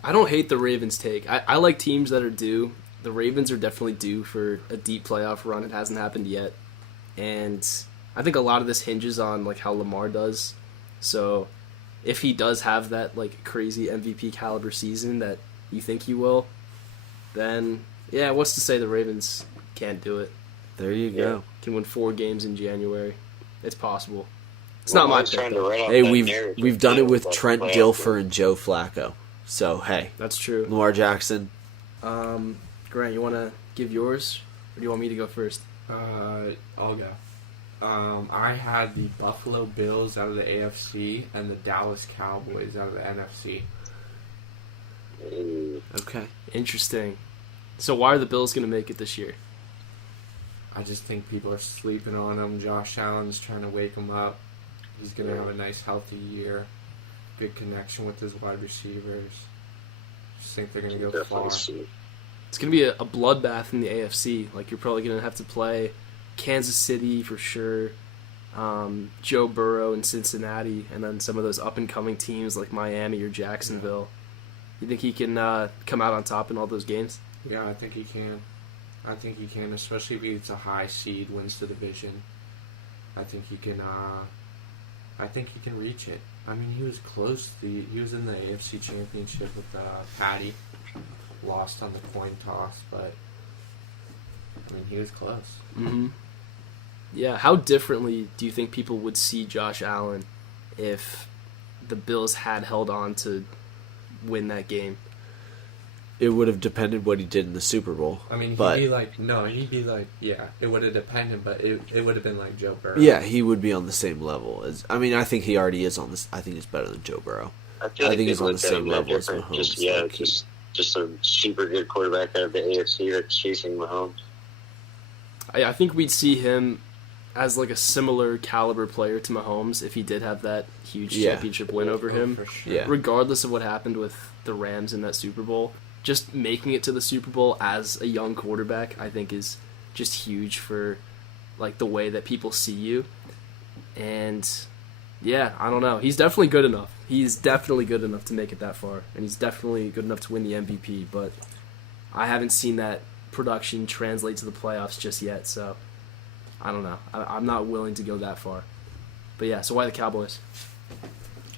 I don't hate the Ravens take. I like teams that are due. The Ravens are definitely due for a deep playoff run. It hasn't happened yet. And I think a lot of this hinges on like how Lamar does. So if he does have that like crazy MVP caliber season that you think he will, then yeah, what's to say the Ravens can't do it? There you go. Can win 4 games in January. It's possible. It's not my pick, though. Hey, we've done it with Trent Dilfer and Joe Flacco. So hey, that's true. Lamar Jackson. Grant, you want to give yours, or do you want me to go first? I'll go. I had the Buffalo Bills out of the AFC and the Dallas Cowboys out of the NFC. Okay. Interesting. So why are the Bills going to make it this year? I just think people are sleeping on him. Josh Allen's trying to wake him up. He's going to have a nice, healthy year. Good connection with his wide receivers. Just think they're going to go far. It's going to be a bloodbath in the AFC. Like, you're probably going to have to play Kansas City for sure, Joe Burrow in Cincinnati, and then some of those up-and-coming teams like Miami or Jacksonville. You think he can come out on top in all those games? Yeah, I think he can. I think he can, especially if he's a high seed, wins the division. I think he can. I think he can reach it. I mean, he was close. He was in the AFC Championship with Patty. Lost on the coin toss, but I mean, he was close. Mm-hmm. Yeah, how differently do you think people would see Josh Allen if the Bills had held on to win that game? It would have depended what he did in the Super Bowl. I mean, he'd be like, yeah, it would have depended, but it would have been like Joe Burrow. Yeah, he would be on the same level as. I mean, I think he already is on this. I think he's better than Joe Burrow. I think he's on the same level as Mahomes. Just a super good quarterback out of the AFC that's chasing Mahomes. I think we'd see him as like a similar caliber player to Mahomes if he did have that huge championship win over him. For sure. Yeah. Regardless of what happened with the Rams in that Super Bowl, just making it to the Super Bowl as a young quarterback, I think is just huge for like the way that people see you. And Yeah, I don't know. He's definitely good enough. He's definitely good enough to make it that far, and he's definitely good enough to win the MVP, but I haven't seen that production translate to the playoffs just yet, so I don't know. I'm not willing to go that far. But yeah, so why the Cowboys?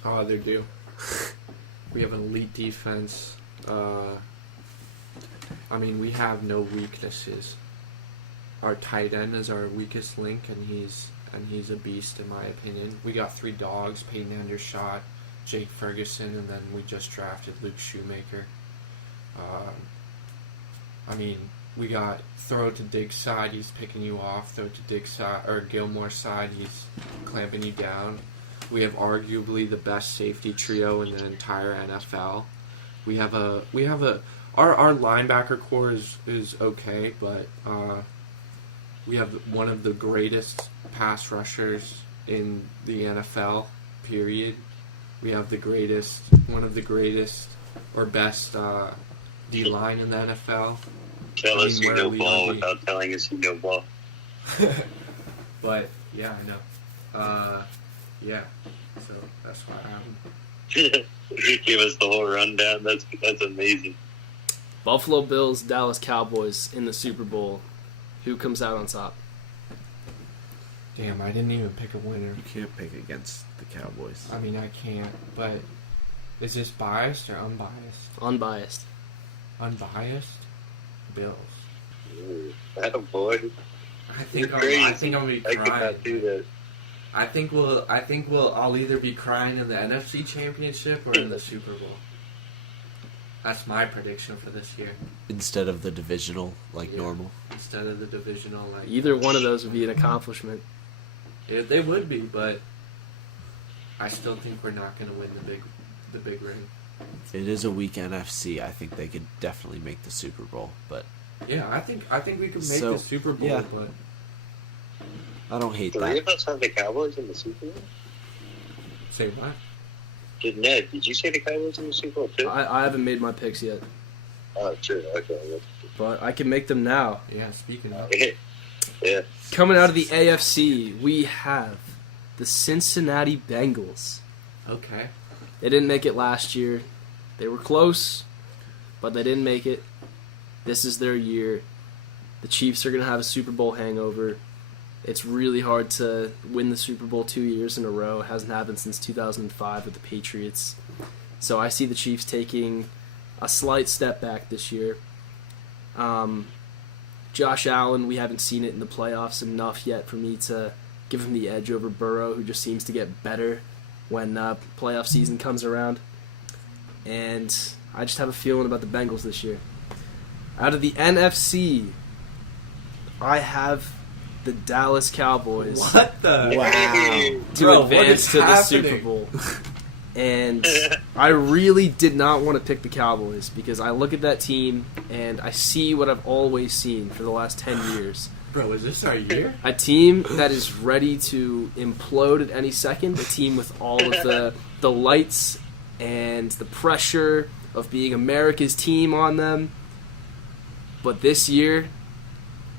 Oh, they're due. We have an elite defense. I mean, we have no weaknesses. Our tight end is our weakest link, and he's a beast in my opinion. We got 3 dogs: Peyton Andershot, Jake Ferguson, and then we just drafted Luke Shoemaker. I mean, we got throw to Diggs' side, he's picking you off. Throw to Diggs' side or Gilmore's side, he's clamping you down. We have arguably the best safety trio in the entire NFL. We have our linebacker core is okay, but we have one of the greatest pass rushers in the NFL. Period. We have one of the greatest or best D line in the NFL. Tell us you know ball without telling us you know ball. But yeah, I know. Yeah, so that's why I'm. Give us the whole rundown. That's amazing. Buffalo Bills, Dallas Cowboys in the Super Bowl. Who comes out on top? Damn, I didn't even pick a winner. You can't pick against the Cowboys. I mean, I can't, but is this biased or unbiased? Unbiased. Unbiased? Bills. That a boy. I think You're I'm crazy. gonna be I crying. could not do that. I'll either be crying in the NFC Championship or in the Super Bowl. That's my prediction for this year. Instead of the divisional, normal. Instead of the divisional, Either one of those would be an accomplishment. They would be, but I still think we're not going to win the big ring. It is a weak NFC. I think they could definitely make the Super Bowl, but yeah, I think we could make the Super Bowl, yeah. but I don't hate 3 that. of us have the Cowboys in the Super Bowl? say what? Ned, did you say the Cowboys in the Super Bowl too? I haven't made my picks yet, Oh, true. Okay. but I can make them now. Yeah, speaking of. Yeah. Coming out of the AFC, we have the Cincinnati Bengals. Okay. They didn't make it last year. They were close, but they didn't make it. This is their year. The Chiefs are going to have a Super Bowl hangover. It's really hard to win the Super Bowl 2 years in a row. It hasn't happened since 2005 with the Patriots. So I see the Chiefs taking a slight step back this year. Josh Allen, we haven't seen it in the playoffs enough yet for me to give him the edge over Burrow, who just seems to get better when playoff season comes around. And I just have a feeling about the Bengals this year. Out of the NFC, I have the Dallas Cowboys What the? Wow. to Bro, what advance is to the happening? Super Bowl. And I really did not want to pick the Cowboys because I look at that team and I see what I've always seen for the last 10 years. Bro, is this our year? A team that is ready to implode at any second. A team with all of the lights and the pressure of being America's team on them. But this year,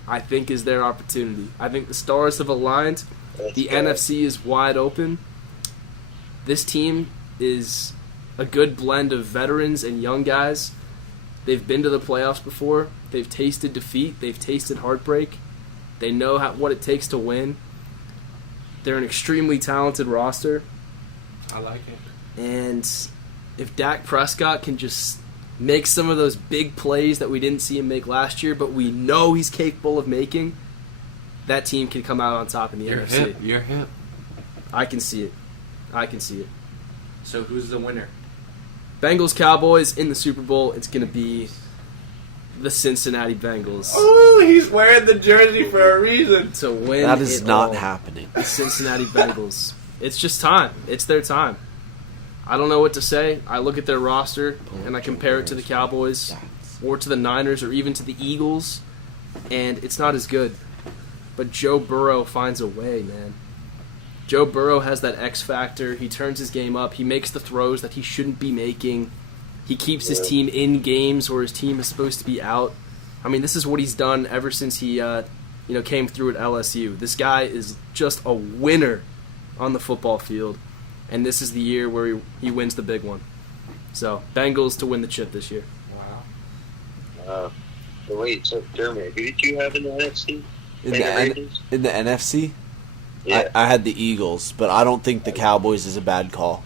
I think is their opportunity. I think the stars have aligned. The NFC is wide open. This team is a good blend of veterans and young guys. They've been to the playoffs before. They've tasted defeat. They've tasted heartbreak. They know what it takes to win. They're an extremely talented roster. I like it. And if Dak Prescott can just make some of those big plays that we didn't see him make last year, but we know he's capable of making, that team can come out on top in the You're NFC. hip. You're hip. I can see it. I can see it. So who's the winner? Bengals Cowboys in the Super Bowl. It's going to be the Cincinnati Bengals Oh, he's wearing the jersey for a reason. to win. That is it not all. happening. The Cincinnati Bengals. It's just time. It's their time. I don't know what to say. I look at their roster and I compare it to the Cowboys or to the Niners or even to the Eagles, and it's not as good. But Joe Burrow finds a way, man. Joe Burrow has that X factor. He turns his game up. He makes the throws that he shouldn't be making. He keeps his team in games where his team is supposed to be out. I mean, this is what he's done ever since he came through at LSU. This guy is just a winner on the football field. and this is the year where he wins the big one. So, Bengals to win the chip this year. Wow. Wait, so Dermot, who did you have in the NFC? In the NFC, Yeah. I had the Eagles, but I don't think the Cowboys is a bad call.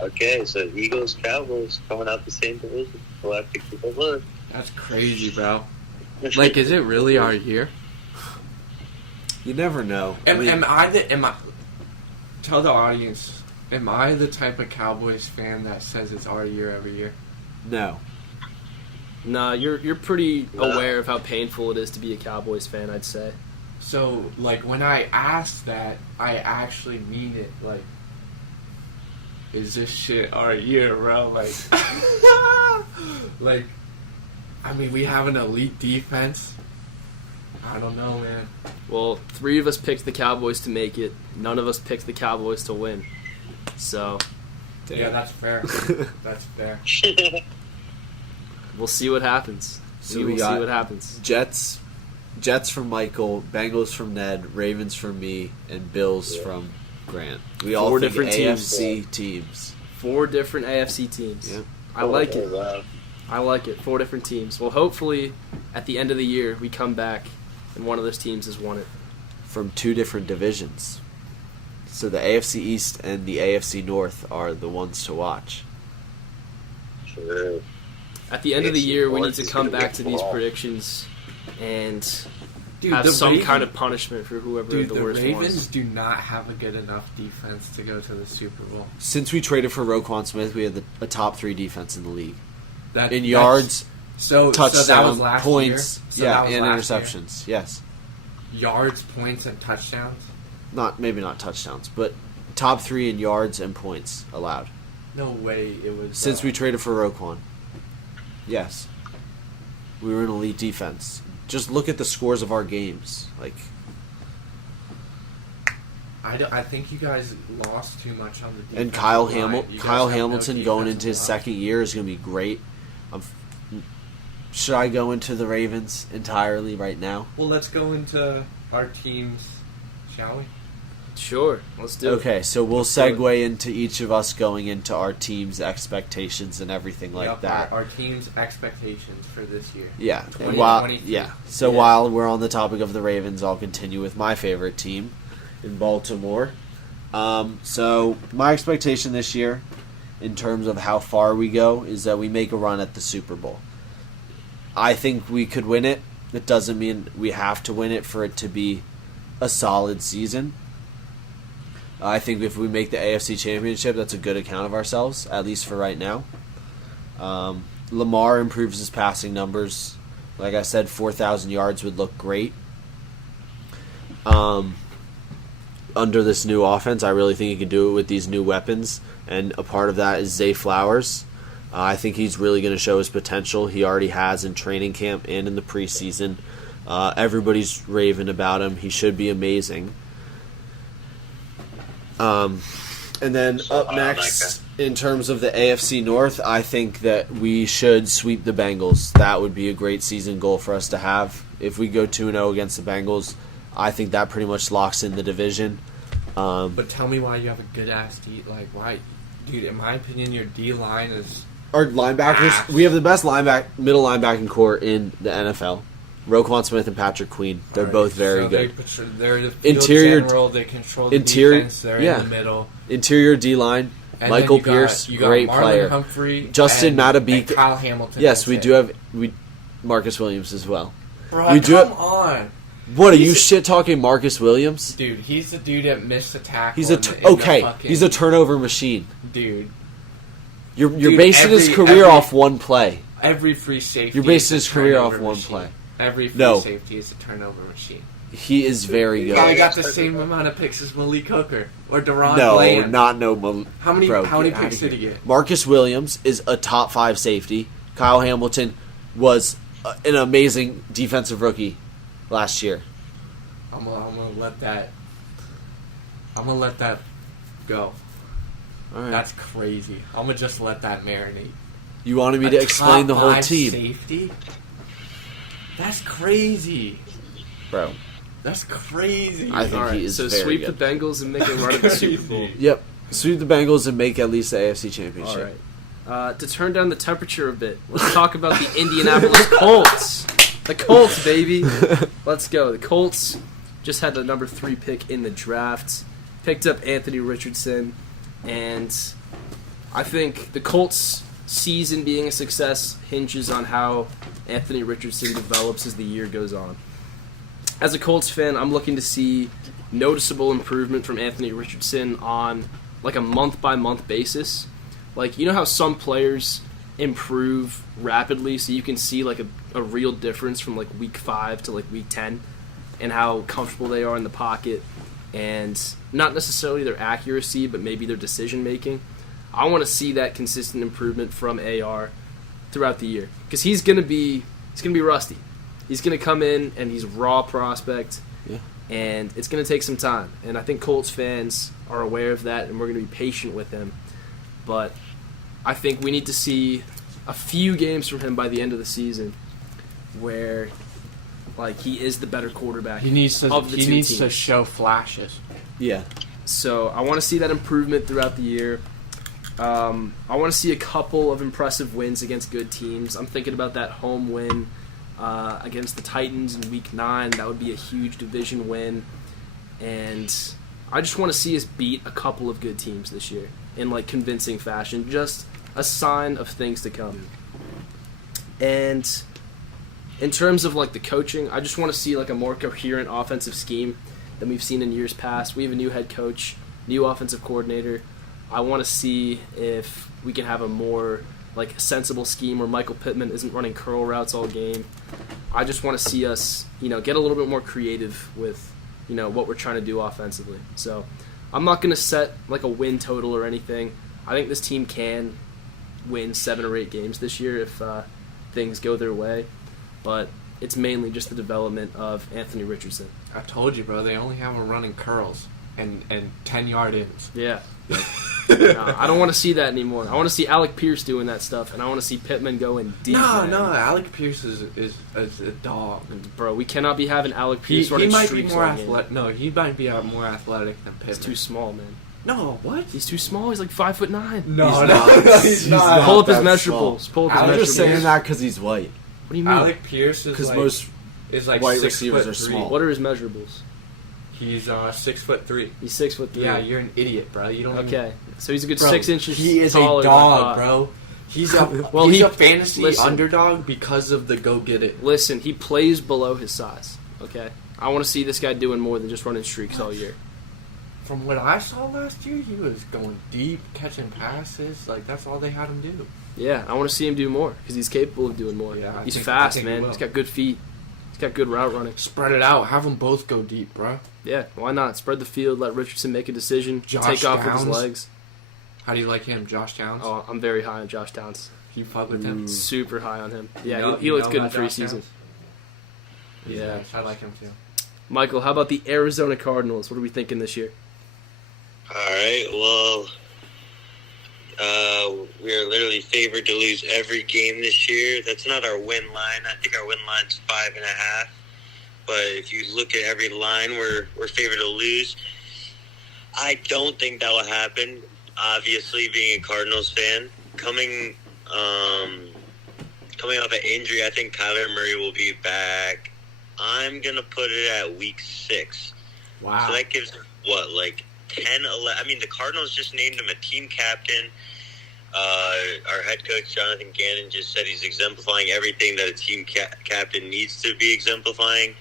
Okay, so Eagles, Cowboys coming out the same division. We'll have to keep a look. That's crazy, bro. Like, is it really our year? You never know. Am I tell the audience, am I the type of Cowboys fan that says it's our year every year? No. Nah, you're pretty aware of how painful it is to be a Cowboys fan, I'd say. So, like, when I ask that, I actually mean it. Like, is this shit our year, bro? Like, like, I mean, we have an elite defense. I don't know, man. Well, 3 of us picked the Cowboys to make it. None of us picked the Cowboys to win. So, Yeah, that's fair. That's fair. we'll see what happens. So we we will got see what happens. Jets from Michael, Bengals from Ned, Ravens from me, and Bills from Grant. We all 4 think different AFC teams. 4 different AFC teams. Yep. I like it. Wow. I like it. 4 different teams. Well, hopefully, at the end of the year, we come back and one of those teams has won it. From 2 different divisions. So the AFC East and the AFC North are the ones to watch. Sure. At the end of the AFC year, we need North to is come gonna back be to these brawl. predictions and Dude, have the some Ravens, kind of punishment for whoever Dude, the the worst Ravens ones. do not have a good enough defense to go to the Super Bowl. Since we traded for Roquan Smith, we had a top 3 defense in the league. In That's- yards, so touchdown, so that was last points, year? So that was and last year? interceptions. Yes. Yards, points, and touchdowns? Maybe not touchdowns, but top 3 in yards and points allowed. No way it was. Since we traded for Roquan. Yes. We were an elite defense. Just look at the scores of our games. Like, I think you guys lost too much on the defense. and Kyle line. You guys Kyle have no Hamilton going into his defensive line. second year is going to be great. Should I go into the Ravens entirely right now? Well, let's go into our teams, shall we? Sure, let's do it. Okay, so we'll Let's do it. segue into each of us going into our team's expectations and everything like Yep, that. Our team's expectations for this year. Yeah. 2023. So Yeah. while we're on the topic of the Ravens, I'll continue with my favorite team in Baltimore. So my expectation this year, in terms of how far we go, is that we make a run at the Super Bowl. I think we could win it. It doesn't mean we have to win it for it to be a solid season. I think if we make the AFC Championship, that's a good account of ourselves, at least for right now. Lamar improves his passing numbers. Like I said, 4,000 yards would look great. Under this new offense, I really think he can do it with these new weapons, and a part of that is Zay Flowers. I think he's really going to show his potential. He already has in training camp and in the preseason. Everybody's raving about him. He should be amazing. And then up next, in terms of the AFC North, I think that we should sweep the Bengals. That would be a great season goal for us to have. If we go 2-0 against the Bengals, I think that pretty much locks in the division. But tell me why you have a good ass D. Like, why, dude? In my opinion, your D line is. Our linebackers, we have the best middle linebacking core in the NFL. Roquan Smith and Patrick Queen. They're Alright, both very so good. They're the field Interior- general. They control the interior- defense. They're yeah. in the middle. Interior D-line, And Michael then you Pierce, got great Marlon player. Humphrey, Justin and Matabike. Kyle Hamilton. Yes, That's we it. do have Marcus Williams as well. Bro, we do come have- on, What, are He's you a- shit-talking Marcus Williams? dude. He's the dude that missed the tackle. He's in the fucking- he's a turnover machine. dude. You're Dude, basing his every- career every- off one play. Every free safety. You're basing is a his career off turnover one machine. play. Every free No. safety is a turnover machine. He is very good. Guy got the same amount of picks as Malik Hooker or Deron No, Bland. not no. Mal- How many? Bro, how many get outta picks did he here. get? Marcus Williams is a top 5 safety. Kyle Hamilton was an amazing defensive rookie last year. I'm gonna let that. I'm gonna let that go. All right. That's crazy. I'm gonna just let that marinate. You wanted me A to explain the top whole 5 team, Safety. That's crazy. bro. That's crazy. I think All right, he is so very sweep good. the Bengals and make a run at the Super Bowl. Crazy. Yep. Sweep the Bengals and make at least the AFC Championship. All right. To turn down the temperature a bit, let's talk about the Indianapolis Colts. The Colts, baby. Let's go. The Colts just had the number 3 pick in the draft. Picked up Anthony Richardson. And I think the Colts' season being a success hinges on how Anthony Richardson develops as the year goes on. As a Colts fan, I'm looking to see noticeable improvement from Anthony Richardson on like a month-by-month basis. Like, you know how some players improve rapidly, so you can see like a real difference from like week 5 to like week 10 and how comfortable they are in the pocket, and not necessarily their accuracy, but maybe their decision making. I want to see that consistent improvement from AR throughout the year, because he's gonna be rusty. He's gonna come in and he's a raw prospect, and it's gonna take some time. And I think Colts fans are aware of that, and we're gonna be patient with him. But I think we need to see a few games from him by the end of the season where, like, he is the better quarterback. He needs to. Of the He two needs teams. to show flashes. Yeah. So I want to see that improvement throughout the year. I want to see a couple of impressive wins against good teams. I'm thinking about that home win against the Titans in Week 9. That would be a huge division win. And I just want to see us beat a couple of good teams this year in, like, convincing fashion. Just a sign of things to come. And in terms of, like, the coaching, I just want to see, like, a more coherent offensive scheme than we've seen in years past. We have a new head coach, new offensive coordinator. I want to see if we can have a more, like, sensible scheme where Michael Pittman isn't running curl routes all game. I just want to see us, get a little bit more creative with, what we're trying to do offensively. So I'm not going to set, like, a win total or anything. I think this team can win 7 or 8 games this year if things go their way. But it's mainly just the development of Anthony Richardson. I told you, bro. They only have a running curls and 10-yard ins. Yeah. No, I don't want to see that anymore. I want to see Alec Pierce doing that stuff, and I want to see Pittman going deep. No, Alec Pierce is a dog. Bro, we cannot be having Alec He Pierce running might be streaks more all game. athletic. No, he might be more athletic than Pittman. He's too small, man. No, what? He's too small. He's like 5'9". He's not. Pull up his that measurables. Pull up his I'm measurables. just saying that because he's white. What do you mean? Alec Pierce is Because like, most is like white 6'3". receivers are small. What are his measurables? He's 6'3". He's 6'3". Yeah, you're an idiot, bro. You don't. Okay, so he's a good Bro, 6 inches He is taller a than I dog, thought. bro. He's a Well, he's he- a fantasy listen. underdog because of the go get it. Listen, he plays below his size. Okay, I want to see this guy doing more than just running streaks all year. From what I saw last year, he was going deep, catching passes. Like that's all they had him do. Yeah, I want to see him do more because he's capable of doing more. Yeah, I he's think- fast, I think he man. will. He's got good feet. He's got good route running. Spread it out. Have them both go deep, bro. Yeah, why not? Spread the field, let Richardson make a decision, Josh take off with his Downs. legs. How do you like him, Josh Downs? Oh, I'm very high on Josh Downs. You fuck with him? Super high on him. Yeah, You know- he you looks know good in about Josh preseason. Downs? Yeah. I like him too. Michael, how about the Arizona Cardinals? What are we thinking this year? All right, well, we are literally favored to lose every game this year. That's not our win line. I think our win line's 5.5. But if you look at every line, we're favored to lose. I don't think that will happen. Obviously, being a Cardinals fan, coming off an injury, I think Kyler Murray will be back. I'm gonna put it at week 6. Wow. So that gives like 10, 11. I mean, the Cardinals just named him a team captain. Our head coach, Jonathan Gannon, just said he's exemplifying everything that a team captain needs to be exemplifying.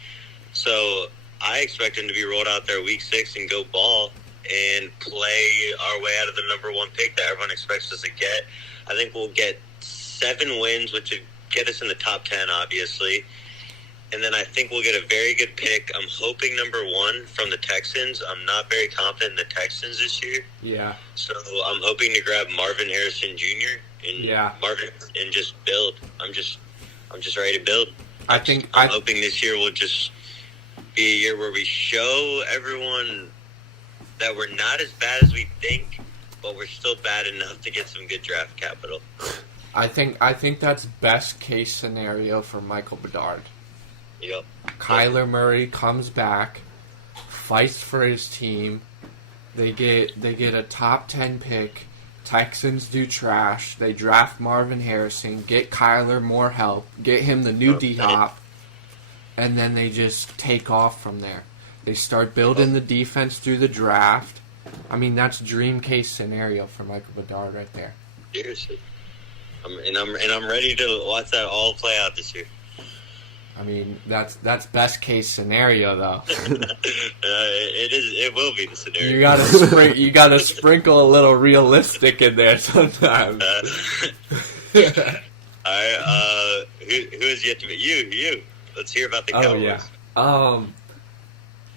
So I expect him to be rolled out there week 6 and go ball and play our way out of the number 1 pick that everyone expects us to get. I think we'll get 7 wins, which would get us in the top 10, obviously. And then I think we'll get a very good pick. I'm hoping number 1 from the Texans. I'm not very confident in the Texans this year. Yeah. So I'm hoping to grab Marvin Harrison Jr. and Marvin and just build. I'm just ready to build. I'm hoping this year will just be a year where we show everyone that we're not as bad as we think, but we're still bad enough to get some good draft capital. I think that's best case scenario for Michael Bedard. Yep. Kyler Murray comes back, fights for his team, They get a top 10 pick. Texans do trash. They draft Marvin Harrison, get Kyler more help, get him the new D-Hop, and then they just take off from there. They start building the defense through the draft. I mean, that's dream case scenario for Michael Bedard right there. Seriously. I'm ready to watch that all play out this year. I mean, that's best case scenario though. It will be the scenario. You gotta sprinkle a little realistic in there sometimes. All right. Who is yet to be you? Let's hear about the Cowboys. Oh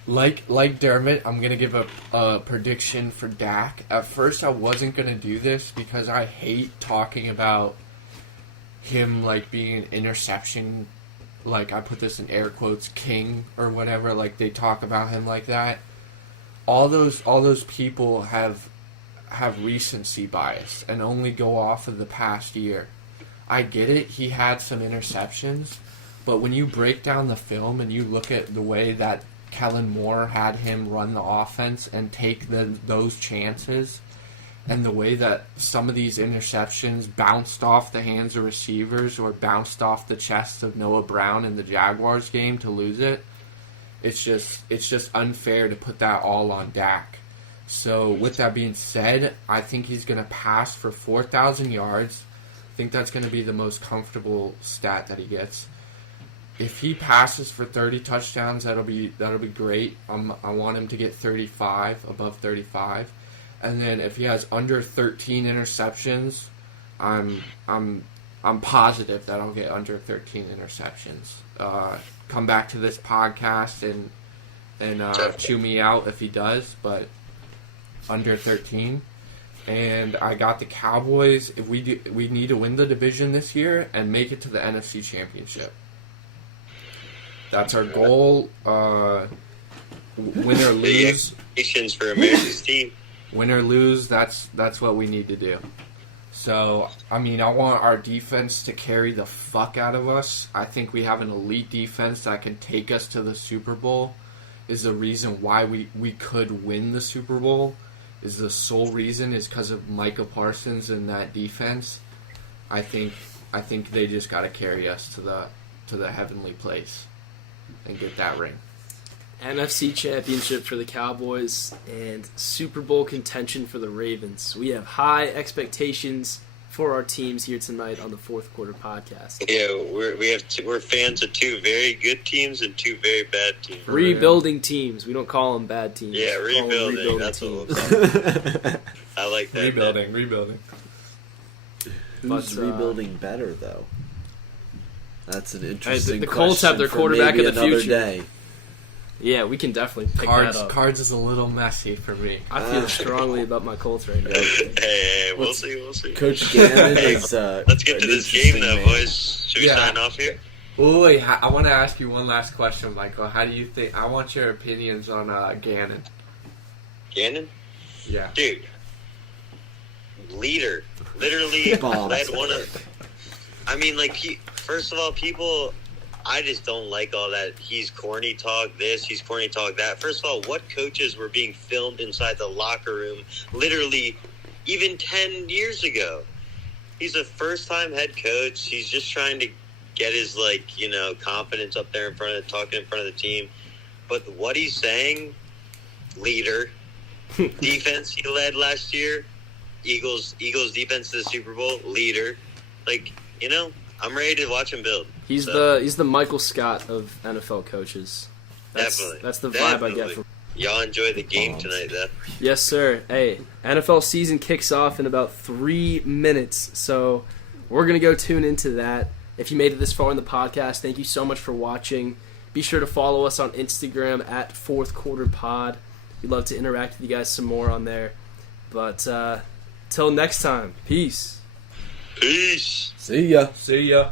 yeah. Like Dermot, I'm gonna give a prediction for Dak. At first, I wasn't gonna do this because I hate talking about him like being an interception. Like, I put this in air quotes, king or whatever. Like, they talk about him like that. All those people have recency bias and only go off of the past year. I get it. He had some interceptions, but when you break down the film and you look at the way that Kellen Moore had him run the offense and take those chances, and the way that some of these interceptions bounced off the hands of receivers or bounced off the chest of Noah Brown in the Jaguars game to lose it, it's just unfair to put that all on Dak. So with that being said, I think he's going to pass for 4,000 yards. I think that's going to be the most comfortable stat that he gets. If he passes for 30 touchdowns, that'll be great. I want him to get 35, above 35. And then if he has under 13 interceptions, I'm positive that I'll get under 13 interceptions. Come back to this podcast and chew me out if he does, but under 13. And I got the Cowboys. If we need to win the division this year and make it to the NFC Championship. That's our goal. Win or lose. Expectations for America's team. Win or lose, that's what we need to do. So, I mean, I want our defense to carry the fuck out of us. I think we have an elite defense that can take us to the Super Bowl. Is the reason why we could win the Super Bowl. Is the sole reason is because of Micah Parsons and that defense. I think they just got to carry us to the heavenly place and get that ring. NFC Championship for the Cowboys and Super Bowl contention for the Ravens. We have high expectations for our teams here tonight on the Fourth Quarter Podcast. Yeah, we're fans of two very good teams and two very bad teams. Rebuilding teams. We don't call them bad teams. Yeah, rebuilding. That's teams. what we'll call them. I like that. Rebuilding. Who's rebuilding better though? That's an interesting the Colts have their quarterback of the future. Day. Yeah, we can definitely pick that up. Cards is a little messy for me. I feel strongly about my Colts right now. Hey, we'll see. Coach Gannon is. Let's get to this game, though, boys. Should we sign off here? Wait, I want to ask you one last question, Michael. How do you think? I want your opinions on Gannon. Gannon? Yeah. Dude. Leader. Literally led one of. I mean, like, first of all, people. I just don't like all that. He's corny talk this, he's corny talk that. First of all, what coaches were being filmed inside the locker room literally even 10 years ago? He's a first-time head coach. He's just trying to get his, confidence up there talking in front of the team. But what he's saying, leader, defense he led last year, Eagles defense to the Super Bowl, leader. I'm ready to watch him build. He's the Michael Scott of NFL coaches. Definitely. That's the vibe I get from. Y'all enjoy the game tonight, though. Yes, sir. Hey, NFL season kicks off in about 3 minutes, so we're gonna go tune into that. If you made it this far in the podcast, thank you so much for watching. Be sure to follow us on Instagram at Fourth Quarter Pod. We'd love to interact with you guys some more on there. But till next time, peace. Peace. See ya. See ya.